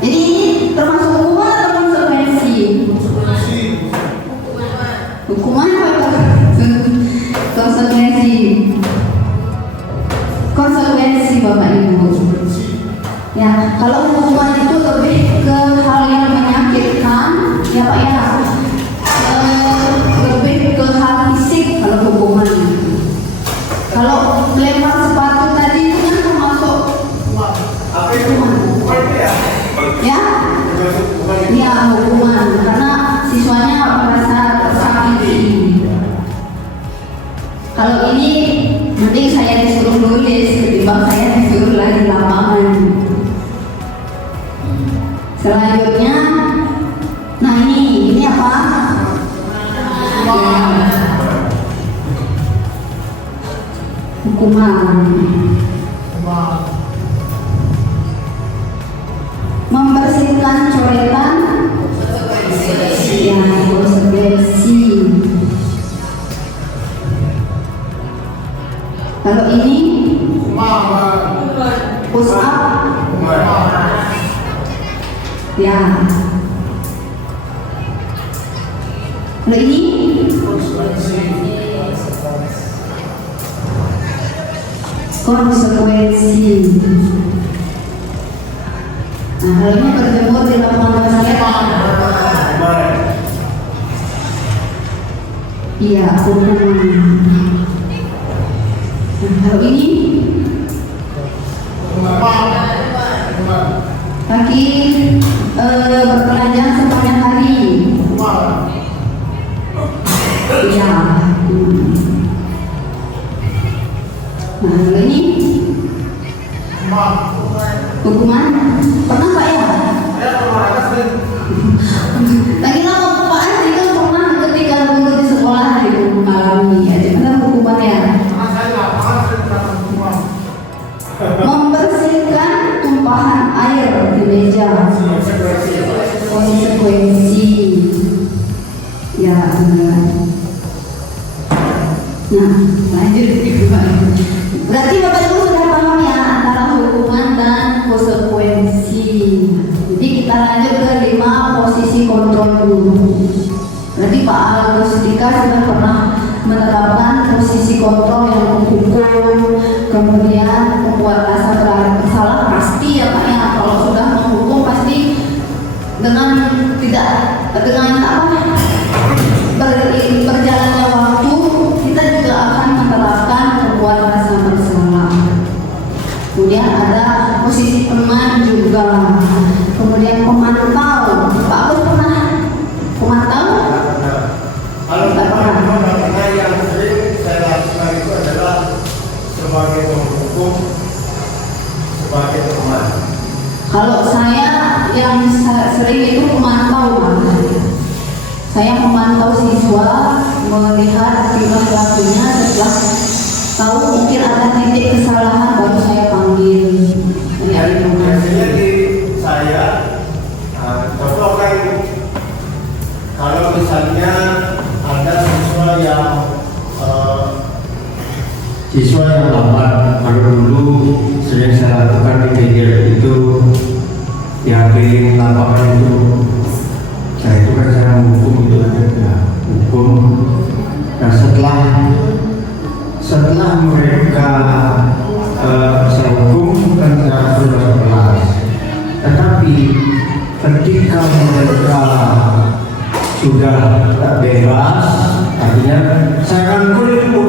Jadi ini termasuk hukuman atau konsekuensi? Hukuman apa? Konsekuensi Bapak Ibu. Ya, kalau hukuman itu lebih ke hal yang menyakitkan, ya Pak ya, lebih ke hal fisik kalau hukuman. Kalau lempar sepatu tadi itu kan termasuk hukuman. Ya, ya hukuman karena siswanya merasa tersakiti. Kalau ini nanti saya disuruh nulis ketimbang saya disuruh lagi lapangan. Selanjutnya, nah ini apa? Ya. Hukuman. Membersihkan coretan. Ya, konsekuensi. Kalau ini push up. Ya. Kalau ini konsekuensi. Nah, halnya berjemur di lapangan basket. Iya, hukuman. Nah, kalau ini kaki bertelanjang sepanjang hari. Iya. Nah, kalau ini hukuman. Pernah Pak ya? Lagi lama Pak Andi kan pernah ketika dulu di sekolah itu mengalami aja benar hukuman ya. Membersihkan tumpahan air di meja. Konsekuensi. Ya benar. Nah, lanjut. Berarti Bapak Ibu sudah paham ya antara hukuman dan konsekuensi. Jadi kita lanjut ke 5 posisi kontrol dulu. Berarti Pak Agustika sudah pernah menerapkan posisi kontrol yang menghukum, kemudian membuat rasa bersalah pasti ya Pak ya. Kalau sudah menghukum pasti dengan berjalannya waktu kita juga akan menerapkan membuat rasa bersalah. Kemudian ada posisi teman juga, kemudian pemantau. Pak Agus pernah pemantau? Karena yang sering saya lakukan itu adalah sebagai penghukum, sebagai teman. Kalau saya yang sering itu pemantau. Saya memantau siswa, melihat tingkah lakunya, setelah tahu mungkin ada titik kesalahan baru saya panggil. Biasanya di saya contoh kan siswa yang lambat. Kalau dulu sering saya lakukan di media itu yang di lapangan itu, saya itu kan saya menghukum itu ya, hukum. Nah setelah mereka saya hukum kan saya sudah kelas, tetapi ketika mereka sudah bebas, artinya saya rangkul itu,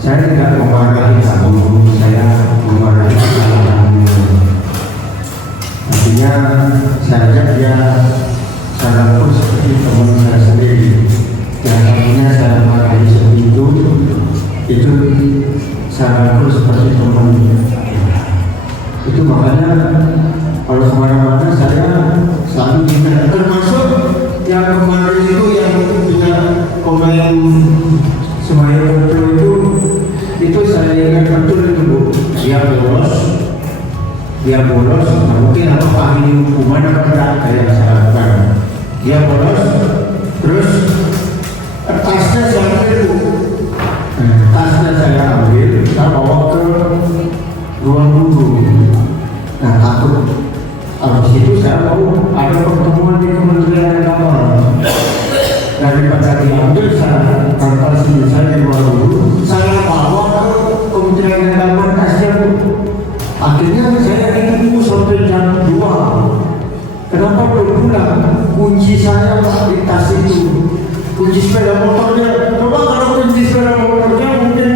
saya tidak memarahi kamu, saya memarahi kesalahanmu. Artinya saya ajak dia, saya rangkul seperti teman saya sendiri. Yang artinya saya marahi seperti itu saya rangkul seperti teman. Itu makanya kalau kemana-mana saya selalu minta, termasuk yang kemarin itu yang punya pemain Semaya betul itu saya ingat betul itu Bu. Dia bolos, nah mungkin apakah ini hukuman atau tidak kayak saya lakukan. Dia bolos, terus tasnya saya ambil Bu. Tasnya saya ambil, saya bawa ke ruang guru. Nah takut habis itu saya mau ada pertemuan di Kementerian Agama. Daripada diambil saya kertas ini saya di ruang guru, saya bawa ke Kementerian Agama tasnya Bu. Akhirnya saya ditunggu sampai jam 2. Kenapa belum pulang? Kunci saya di tas itu, kunci sepeda motornya. Coba kalau kunci sepeda motornya mungkin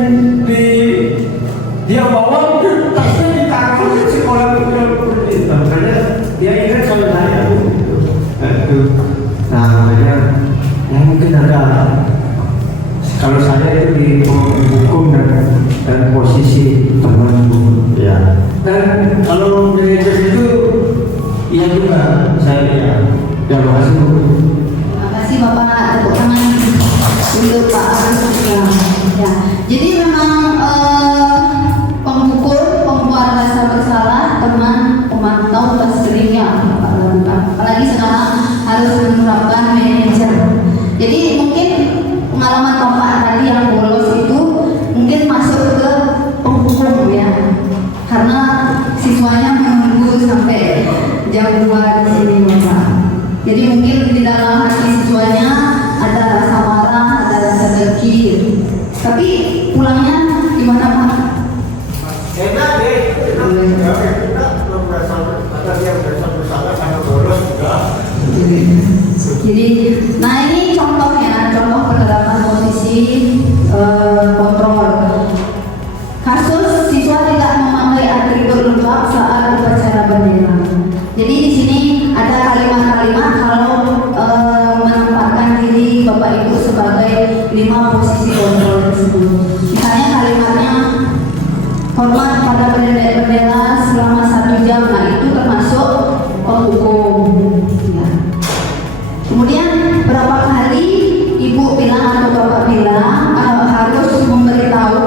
dia bawa, mungkin tasnya ditaruh di sekolah itu. Makanya dia ingat sama saya. Nah makanya mungkin ada, kalau saya itu di hukum dan posisi teman ya. Dan kalau manajer itu iya juga saya ya. Terima kasih Bu. Terima kasih Bapak, tepuk tangan untuk Pak Agus juga. Ya, jadi memang pengukur, pembuat rasa bersalah, teman, pemantau dan seringnya Bapak lakukan. Apalagi sekarang harus menerapkan manajer. Jadi mungkin pengalaman Bapak tadi yang bolos itu mungkin masuk ke penghukum ya, karena siswanya menunggu sampai jam 2 di sini Bapak. Jadi mungkin di dalam hati siswanya ada rasa marah, ada rasa dengki. Tapi pulangnya gimana Pak? Enak deh, kita belum merasa ada yang merasa bersalah karena bolos juga. Jadi, nah ini contohnya, contoh penerapan posisi kontrol. Kasus siswa tidak memakai atribut lengkap saat upacara bendera. Jadi di sini ada kalimat-kalimat kalau menempatkan diri Bapak Ibu sebagai 5 posisi kontrol tersebut. Misalnya kalimatnya hormat pada bendera selama 1 jam, nah itu termasuk hukum. Ya. Kemudian berapa kali Ibu bilang atau Bapak bilang harus memberitahu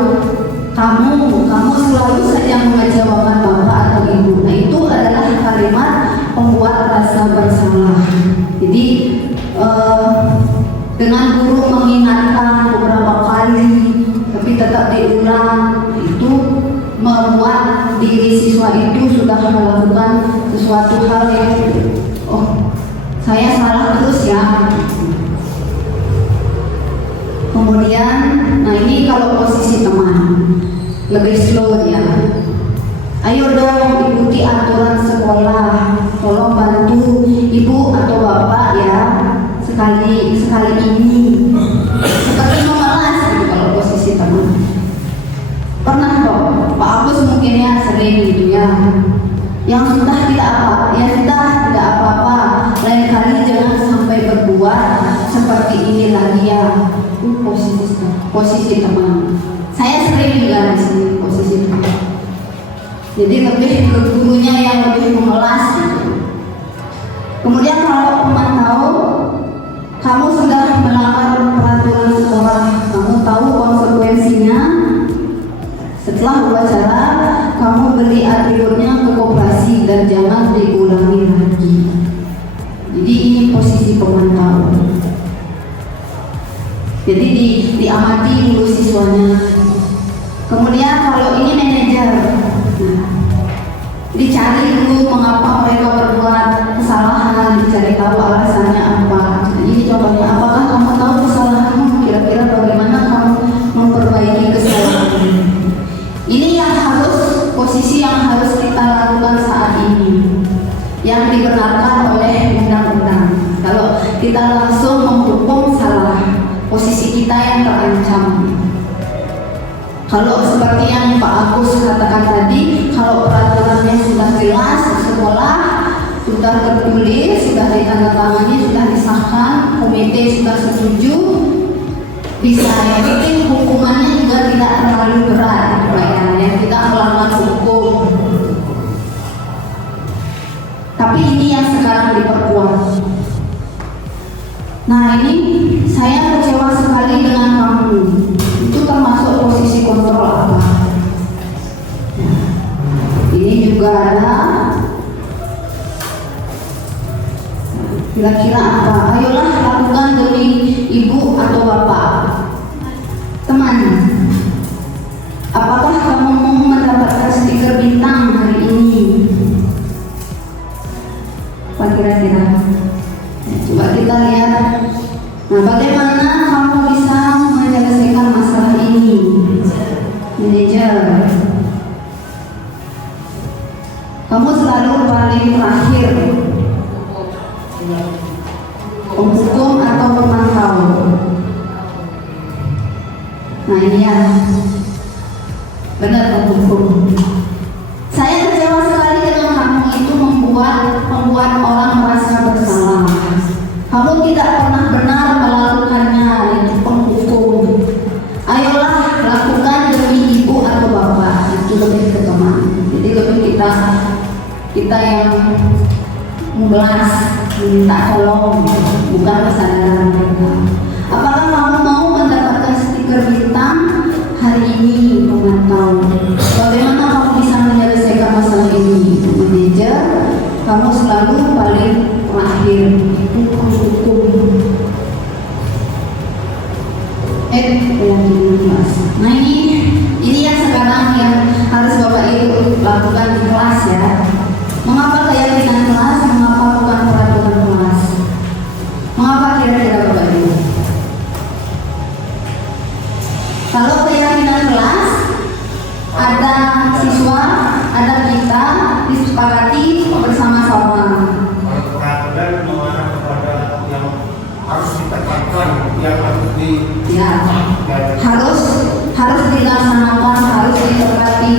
kamu selalu saja mengecewakan Bapak atau Ibu. Nah itu adalah kalimat pembuat rasa bersalah. Jadi dengan guru mengingatkan beberapa kali tapi tetap diulang, itu membuat diri siswa itu sudah melakukan sesuatu hal yang saya salah terus ya. Kemudian, nah ini kalau posisi teman lebih slow ya. Ayo dong ikuti aturan sekolah, tolong bantu Ibu atau Bapak ya sekali ini. Seperti memelas gitu kalau posisi teman. Pernah dong, Pak Agus mungkin ya sering gitu ya. Yang sudah tidak apa, ya sudah tidak apa-apa. Lain kali jangan sampai berbuat seperti ini lagi ya. Posisi teman. Saya sering juga di sini posisi teman. Jadi lebih ke gurunya yang lebih memelas gitu. Kemudian kalau teman tahu kamu sudah melanggar peraturan sekolah, kamu tahu konsekuensinya. Setelah upacara, kamu beli atributnya ke koperasi dan jangan diulangi lagi. Jadi ini posisi pemantau. siswanya. Kemudian kalau ini manajer, dicari dulu mengapa mereka berbuat kesalahan, dicari tahu alasannya apa. Jadi contohnya, apakah kamu tahu kesalahanmu? Kira-kira bagaimana kamu memperbaiki kesalahan? Ini yang posisi yang harus kita lakukan saat ini, yang dibenarkan oleh undang-undang. Kalau kita langsung menghukum, salah, posisi kita yang terancam. Kalau seperti yang Pak Agus katakan tadi, kalau peraturannya sudah jelas, sekolah sudah tertulis, sudah ditandatangani, sudah disahkan, komite sudah setuju, bisa jadi hukumannya juga tidak terlalu berat, yang tidak melanggar hukum. Tapi ini yang sekarang diperkuat. Nah, ini saya kecewa sekali dengan kamu. Itu termasuk posisi kontrol apa? Ini juga ada. Kira-kira apa? Ayolah lakukan demi ibu atau bapak. Teman, apakah kamu mau mendapatkan stiker bintang hari ini? Apa kira-kira? Coba kita lihat. Nah, bagaimana kamu bisa menyelesaikan masalah ini? Manajer, kamu selalu paling terakhir. Penghukum atau pemantau? Nah, ini ya, benar penghukum. Saya kecewa sekali dengan kamu itu membuat orang merasa bersalah. Kamu tidak pernah benar melakukannya, itu penghukum. Ayolah lakukan demi ibu atau bapak. Itu lebih ke teman. Jadi lebih kita yang membelas, minta tolong, bukan kesadaran mereka. Apakah kamu mau mendapatkan stiker bintang hari ini, pemantau? Bagaimana kamu bisa menyelesaikan masalah ini? Manajer, kamu selalu paling terakhir. Itu hukum. Nah, ini yang sekarang yang harus Bapak Ibu lakukan di kelas ya. Mengapa keyakinan kelas? Mengapa bukan peraturan kelas? Mengapa kira-kira Bapak Ibu? Kalau keyakinan kelas, ada siswa, ada kita, disepakati bersama-sama. Peraturan mengarah kepada yang harus ditegakkan, yang harus harus dilaksanakan, harus disepakati.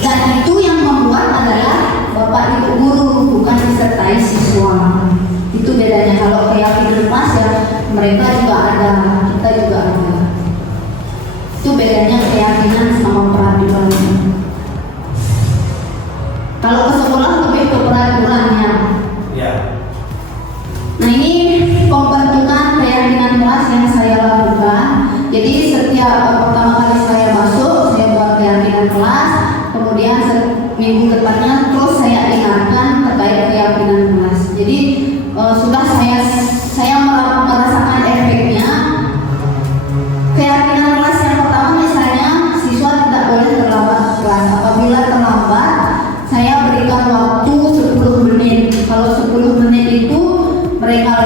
Dan itu yang membuat adalah Bapak Ibu guru, bukan disertai siswa. Itu bedanya. Kalau keyakinan kelas ya mereka juga ada, kita juga ada. Itu bedanya keyakinan sama peraturan. Kalau ke sekolah lebih ke peraturannya. Ya. Nah, ini pembentukan keyakinan kelas yang saya lakukan. Jadi setiap pertama kali saya masuk, saya buat keyakinan kelas. Kemudian minggu depannya terus saya ingatkan terkait keyakinan kelas. Jadi sudah saya merasakan efeknya. Keyakinan kelas yang pertama misalnya siswa tidak boleh terlambat kelas. Apabila terlambat, saya berikan waktu 10 menit. Kalau 10 menit itu mereka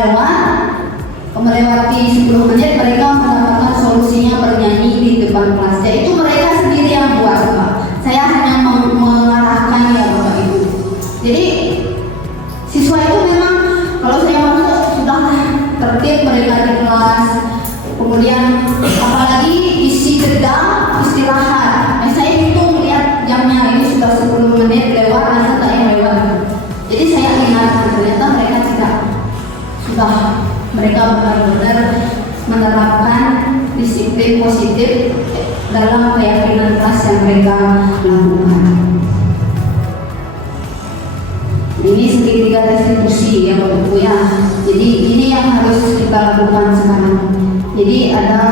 melewati 10 menit, mereka mendapatkan solusinya bernyanyi di depan kelas. Itu mereka sendiri yang buat, Pak. Saya hanya mengarahkan ya Bapak Ibu. Jadi siswa itu memang kalau saya masuk sudah tertib mereka di kelas. Kemudian apalagi isi jeda istirahat. Saya hitung lihat jamnya, ini sudah 10 menit lewat, masa tak yang lewat. Jadi saya ingat ternyata mereka mereka benar-benar menerapkan disiplin positif dalam keyakinan kelas yang mereka lakukan. Ini segitiga restitusi ya Bapak Ibu ya. Jadi ini yang harus kita lakukan sekarang. Jadi ada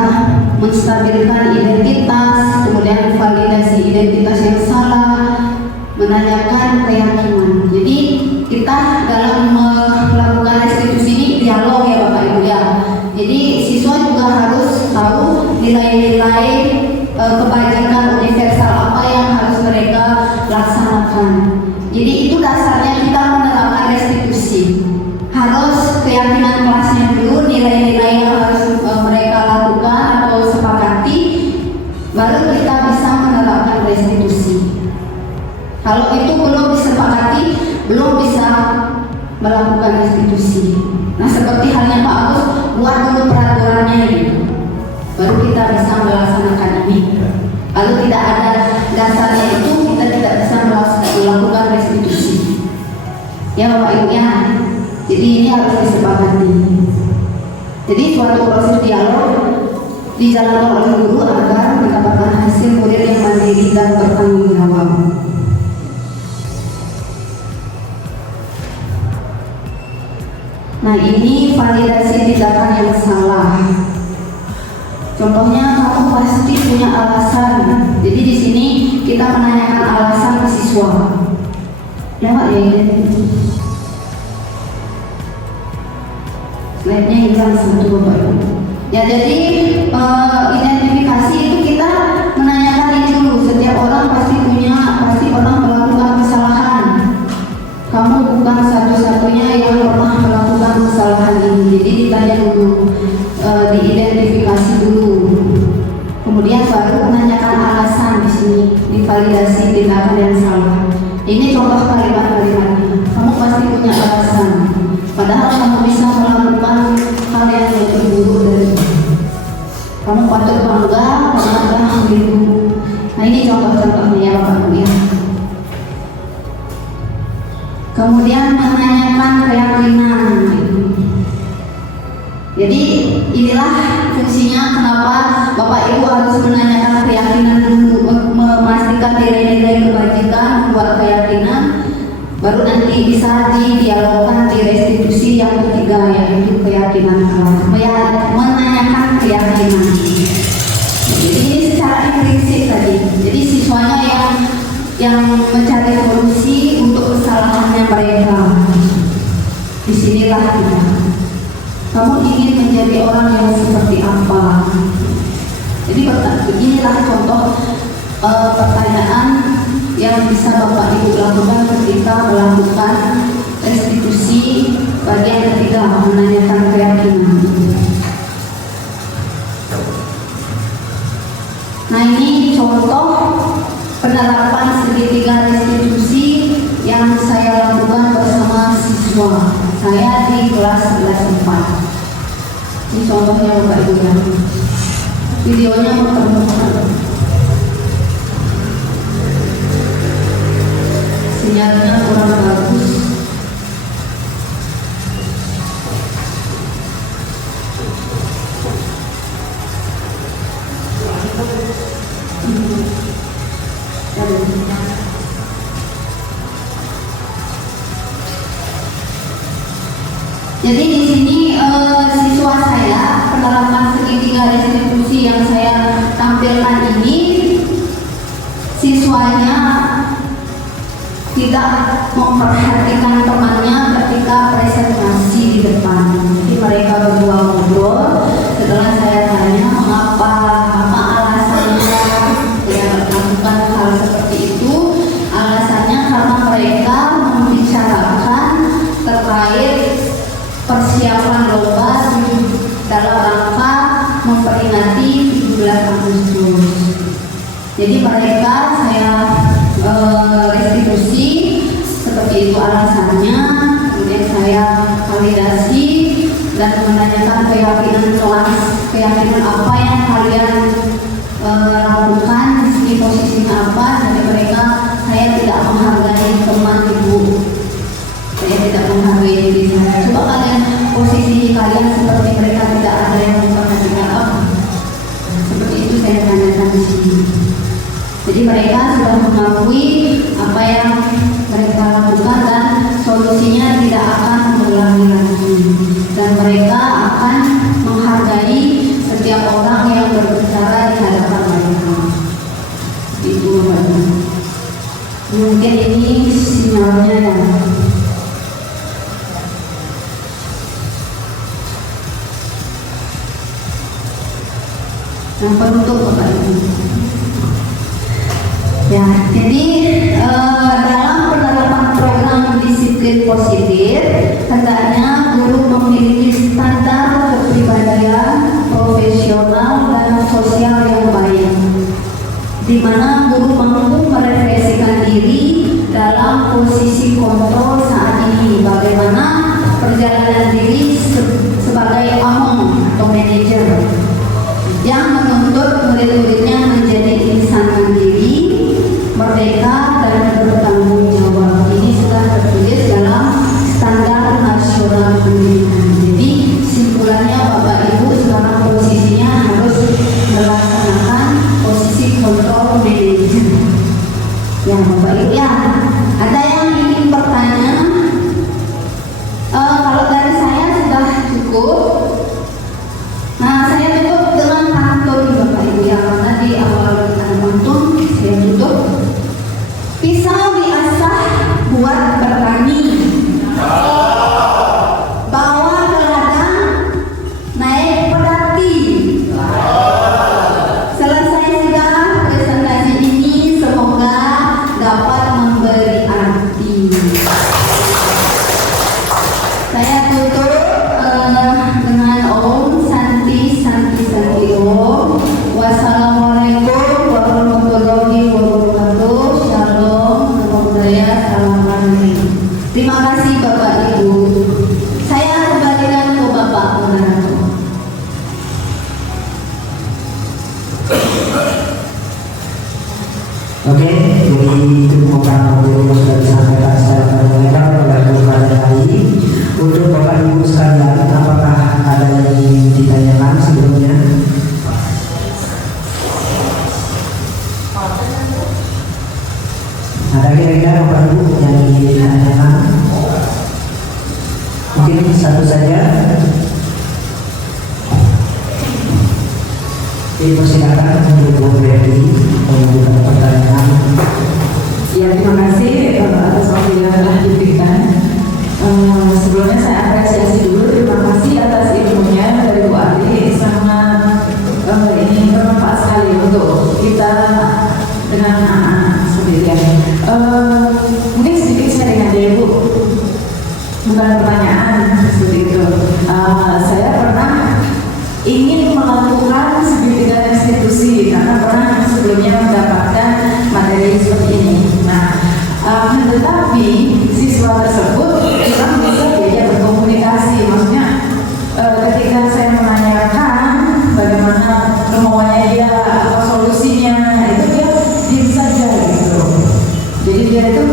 menstabilkan identitas, kemudian validasi identitas yang salah, menanyakan keyakinan. Jadi kita dalam melakukan restitusi ini dialog ya Bapak Ibu ya. Jadi siswa juga harus tahu nilai-nilai kebajikan universal apa yang harus mereka laksanakan. Jadi itu dasarnya kita menerapkan restitusi. Harus keyakinan kelasnya dulu, nilai-nilai yang harus mereka lakukan atau sepakati, baru kita bisa menerapkan restitusi. Kalau itu belum disepakati, belum bisa melakukan restitusi. Nah, seperti halnya Pak Agus, buat dulu peraturannya gitu, baru kita bisa melaksanakan ini. Kalau tidak ada dasarnya itu, kita tidak bisa melakukan restitusi. Ya Bapak Ibu ya. Jadi ini harus disepakati. Jadi suatu proses dialog dijalankan oleh guru agar mendapatkan hasil murid yang mandiri dan bertanggung jawab. Nah, ini validasi tindakan yang salah. Contohnya kamu pasti punya alasan. Jadi di sini kita menanyakan alasan siswa. Lewat ya ini. Slide-nya hilang satu Bapak Ibu. Ya, jadi identifikasi itu kita menanyakan ini dulu. Setiap orang pasti orang melakukan kesalahan. Kamu bukan satu-satunya yang pernah melakukan kesalahan ini. Jadi ditanya dulu, diidentifikasi dulu. Kemudian baru menanyakan alasan di sini, divalidasi tindakan yang salah. Ini contoh kalimat-kalimatnya. Kamu pasti punya alasan. Padahal kamu bisa melakukan hal yang lebih buruk dari itu. Kamu patut bangga karena telah melindungi. Nah, ini contoh-contohnya ya Bapak Ibu ya. Kemudian menanyakan keyakinan. Jadi inilah fungsinya kenapa Bapak Ibu harus menanyakan keyakinan dulu, memastikan nilai-nilai kebajikan, membuat keyakinan, baru nanti bisa didialogkan di restitusi yang ketiga, yaitu keyakinan kelas. Menanyakan keyakinan. Jadi ini secara implisit tadi. Jadi siswanya yang mencari solusi untuk kesalahannya mereka. Disinilah kita. Kamu ingin menjadi orang yang seperti apa? Jadi beginilah contoh pertanyaan yang bisa Bapak Ibu lakukan ketika melakukan restitusi bagian ketiga, menanyakan keyakinan. Nah, ini contoh penerapan segitiga restitusi yang saya lakukan bersama siswa saya di kelas 11 4. Ini contohnya Bapak Ibu ya. Videonya muter-muter. Sinyalnya kurang bagus. Jadi di sini siswa saya penerapan segitiga restitusi yang saya tampilkan ini, siswanya tidak memperhatikan temannya ketika presentasi di depan. Jadi mereka berdua ngobrol. Setelah saya tanya apa alasannya ya melakukan hal seperti itu, alasannya karena mereka membicarakan terkait persiapan lomba dalam rangka memperingati 17 Agustus. Jadi mereka saya restitusi seperti itu alasannya, kemudian saya validasi dan menanyakan keyakinan kelas, keyakinan apa yang kalian lakukan, di sini posisinya apa. Jadi mereka, saya tidak menghargai teman ibu, saya tidak menghargai diri saya. Coba kalian posisi kalian seperti mereka, tidak ada yang memperhatikan apa. Seperti itu saya tanyakan di sini. Jadi mereka sudah mengakui apa yang mereka lakukan dan solusinya tidak akan mengulangi lagi. Dan mereka akan menghargai setiap orang yang berbicara di hadapan mereka. Itu mungkin ini sinyalnya ya. Yang penutup Bapak Ibu. dalam posisi kontrol saat ini. Bagaimana perjalanan diri sebagai among atau manajer yang menuntut murid-muridnya menjadi insan mandiri, merdeka, dan bertanggung jawab. Ini sudah tertulis dalam standar nasional pendidikan. Jadi simpulannya Bapak Ibu sekarang posisinya harus melaksanakan posisi kontrol manajer. Ya Bapak Ibu ya. Ada yang ingin bertanya? Kalau dari saya sudah cukup. Nah, saya tutup dengan pantun Bapak Ibu ya, karena di awal kita pantun saya tutup. Pisau diasah buat bertani, bawa ke ladang, naik pedati. Selesai sudah presentasi ini, semoga dapat memberi arti. Saya tutup dengan Om Santi Santi Santi Om. Wassalamualaikum warahmatullahi wabarakatuh. Shalom, namo buddhaya, salam damai. Terima kasih Bapak Ibu. Saya kembalikan ke Bapak moderator. Oke, jadi itu beberapa materi yang sudah disampaikan secara lengkap oleh Bapak tadi. Untuk Bapak Ibu sekalian, apakah ada yang ingin ditanyakan sebelumnya? Ada kira-kira Bapak Ibu yang ingin ditanyakan? Mungkin satu saja. Dipersilakan untuk Bu Ferdi mengajukan pertanyaan. Ya, terima kasih atas waktu yang telah diberikan. Sebelumnya saya apresiasi dulu, terima kasih atas ilmunya dari Bu Adi, sangat ini bermanfaat sekali untuk kita dengan anak-anak seperti itu. Mungkin sedikit sharing aja ya Bu, bukan pertanyaan seperti itu. Saya pernah ingin melakukan segitiga institusi karena pernah sebelumnya mendapatkan materi seperti ini. Nah, tetapi siswa tersebut kita bisa diajak berkomunikasi. Maksudnya ketika saya menanyakan bagaimana kemauannya dia atau solusinya, itu dia diam saja gitu. Jadi dia itu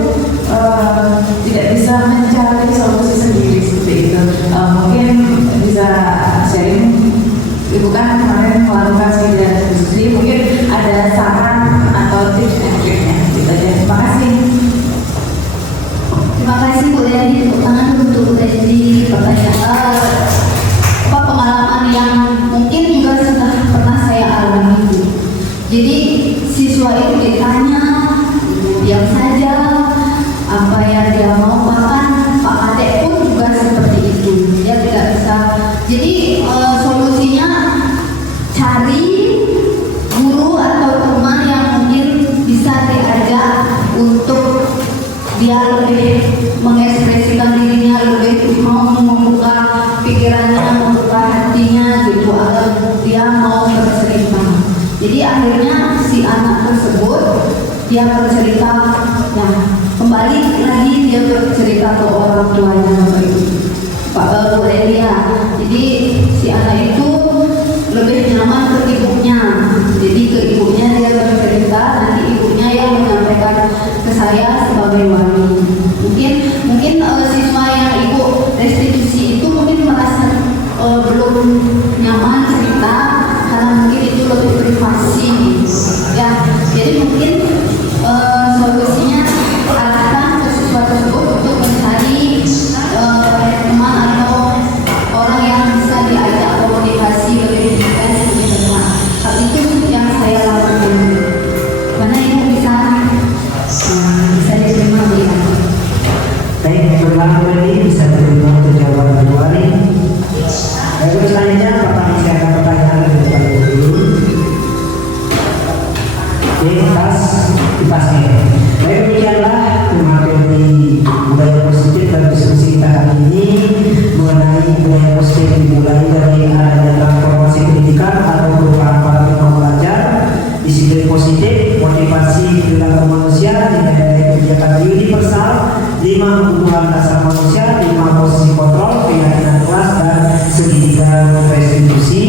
tidak bisa mencari solusi sendiri seperti itu. Mungkin bisa sharing. Ibu kan kemarin melakukan segitiga diskusi, mungkin ada saran atau tips dan triknya. Gitu aja. Terima kasih. Terima kasih Bu Dedi, tepuk tangan untuk Bu Dedi. Pertanyaan pengalaman yang mungkin juga sudah pernah saya alami. Jadi siswa itu ditanya, diam saja apa yang dia mau, bahkan Pak Adek pun juga seperti itu. Dia tidak bisa. Jadi solusinya cari guru atau teman yang mungkin bisa diajak untuk dia lebih mengekspresikan dirinya, lebih mau membuka pikirannya, membuka hatinya gitu, agar dia mau bercerita. Jadi akhirnya si anak tersebut dia bercerita, nah kembali lagi dia bercerita ke orang tuanya Pak Bu Elia. Jadi si anak itu lebih nyaman ke ibunya. Jadi ke ibunya dia bercerita, nanti ibunya yang menyampaikan ke saya sebagai wali. Mungkin siswa yang ibu restitusi itu mungkin merasa belum nyaman cerita karena mungkin itu lebih privasi. Ya, jadi mungkin solusinya arahkan ke siswa tersebut untuk mencari teman atau orang yang bisa diajak komunikasi kebutuhan dasar manusia, 5 posisi kontrol, keyakinan kelas, dan segitiga restitusi.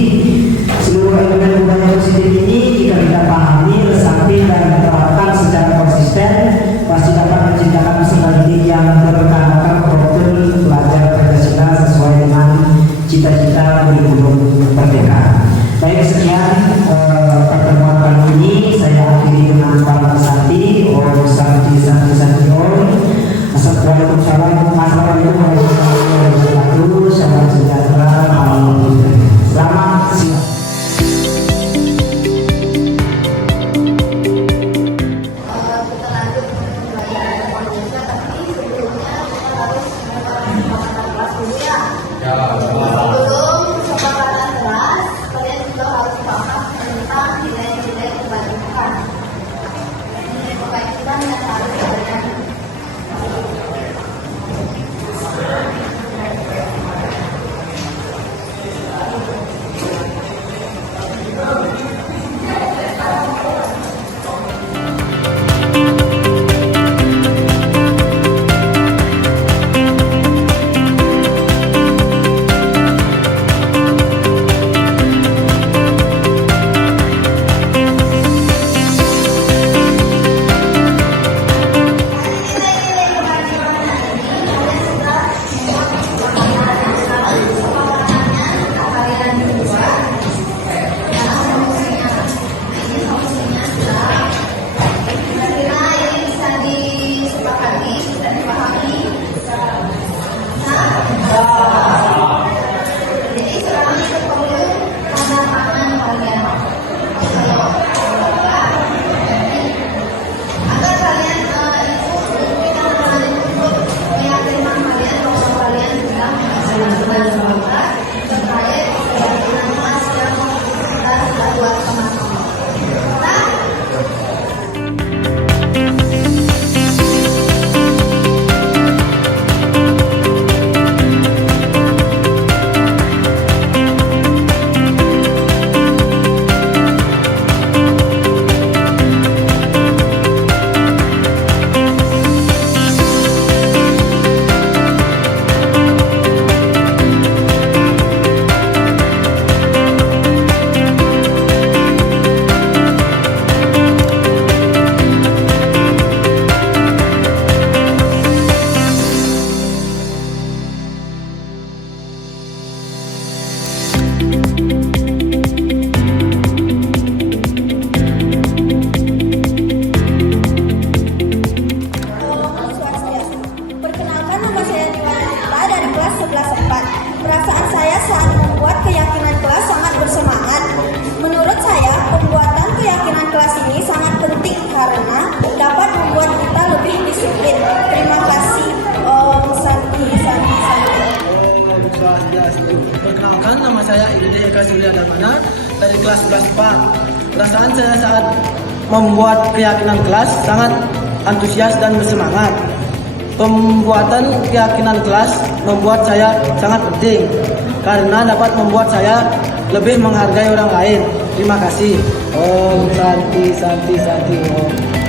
Seluruh elemen budaya positif ini jika kita pahami, resapi, dan diterapkan secara konsisten, pasti dapat menciptakan peserta didik yang berkarakter profil pelajar Pancasila sesuai dengan cita-cita kurikulum Merdeka. Baik, sekian pertemuan kali ini saya akhiri dengan para pesanti. Om Santi Santi Santi Om. Assalamualaikum warahmatullahi wabarakatuh. Salam sejahtera. Selamat siang. Perkenalkan, nama saya Igede Eka Surya Darmana dari kelas 11 4. Perasaan saya saat membuat keyakinan kelas sangat antusias dan bersemangat. Pembuatan keyakinan kelas membuat saya sangat penting karena dapat membuat saya lebih menghargai orang lain. Terima kasih. Om Santi Santi Santi Om.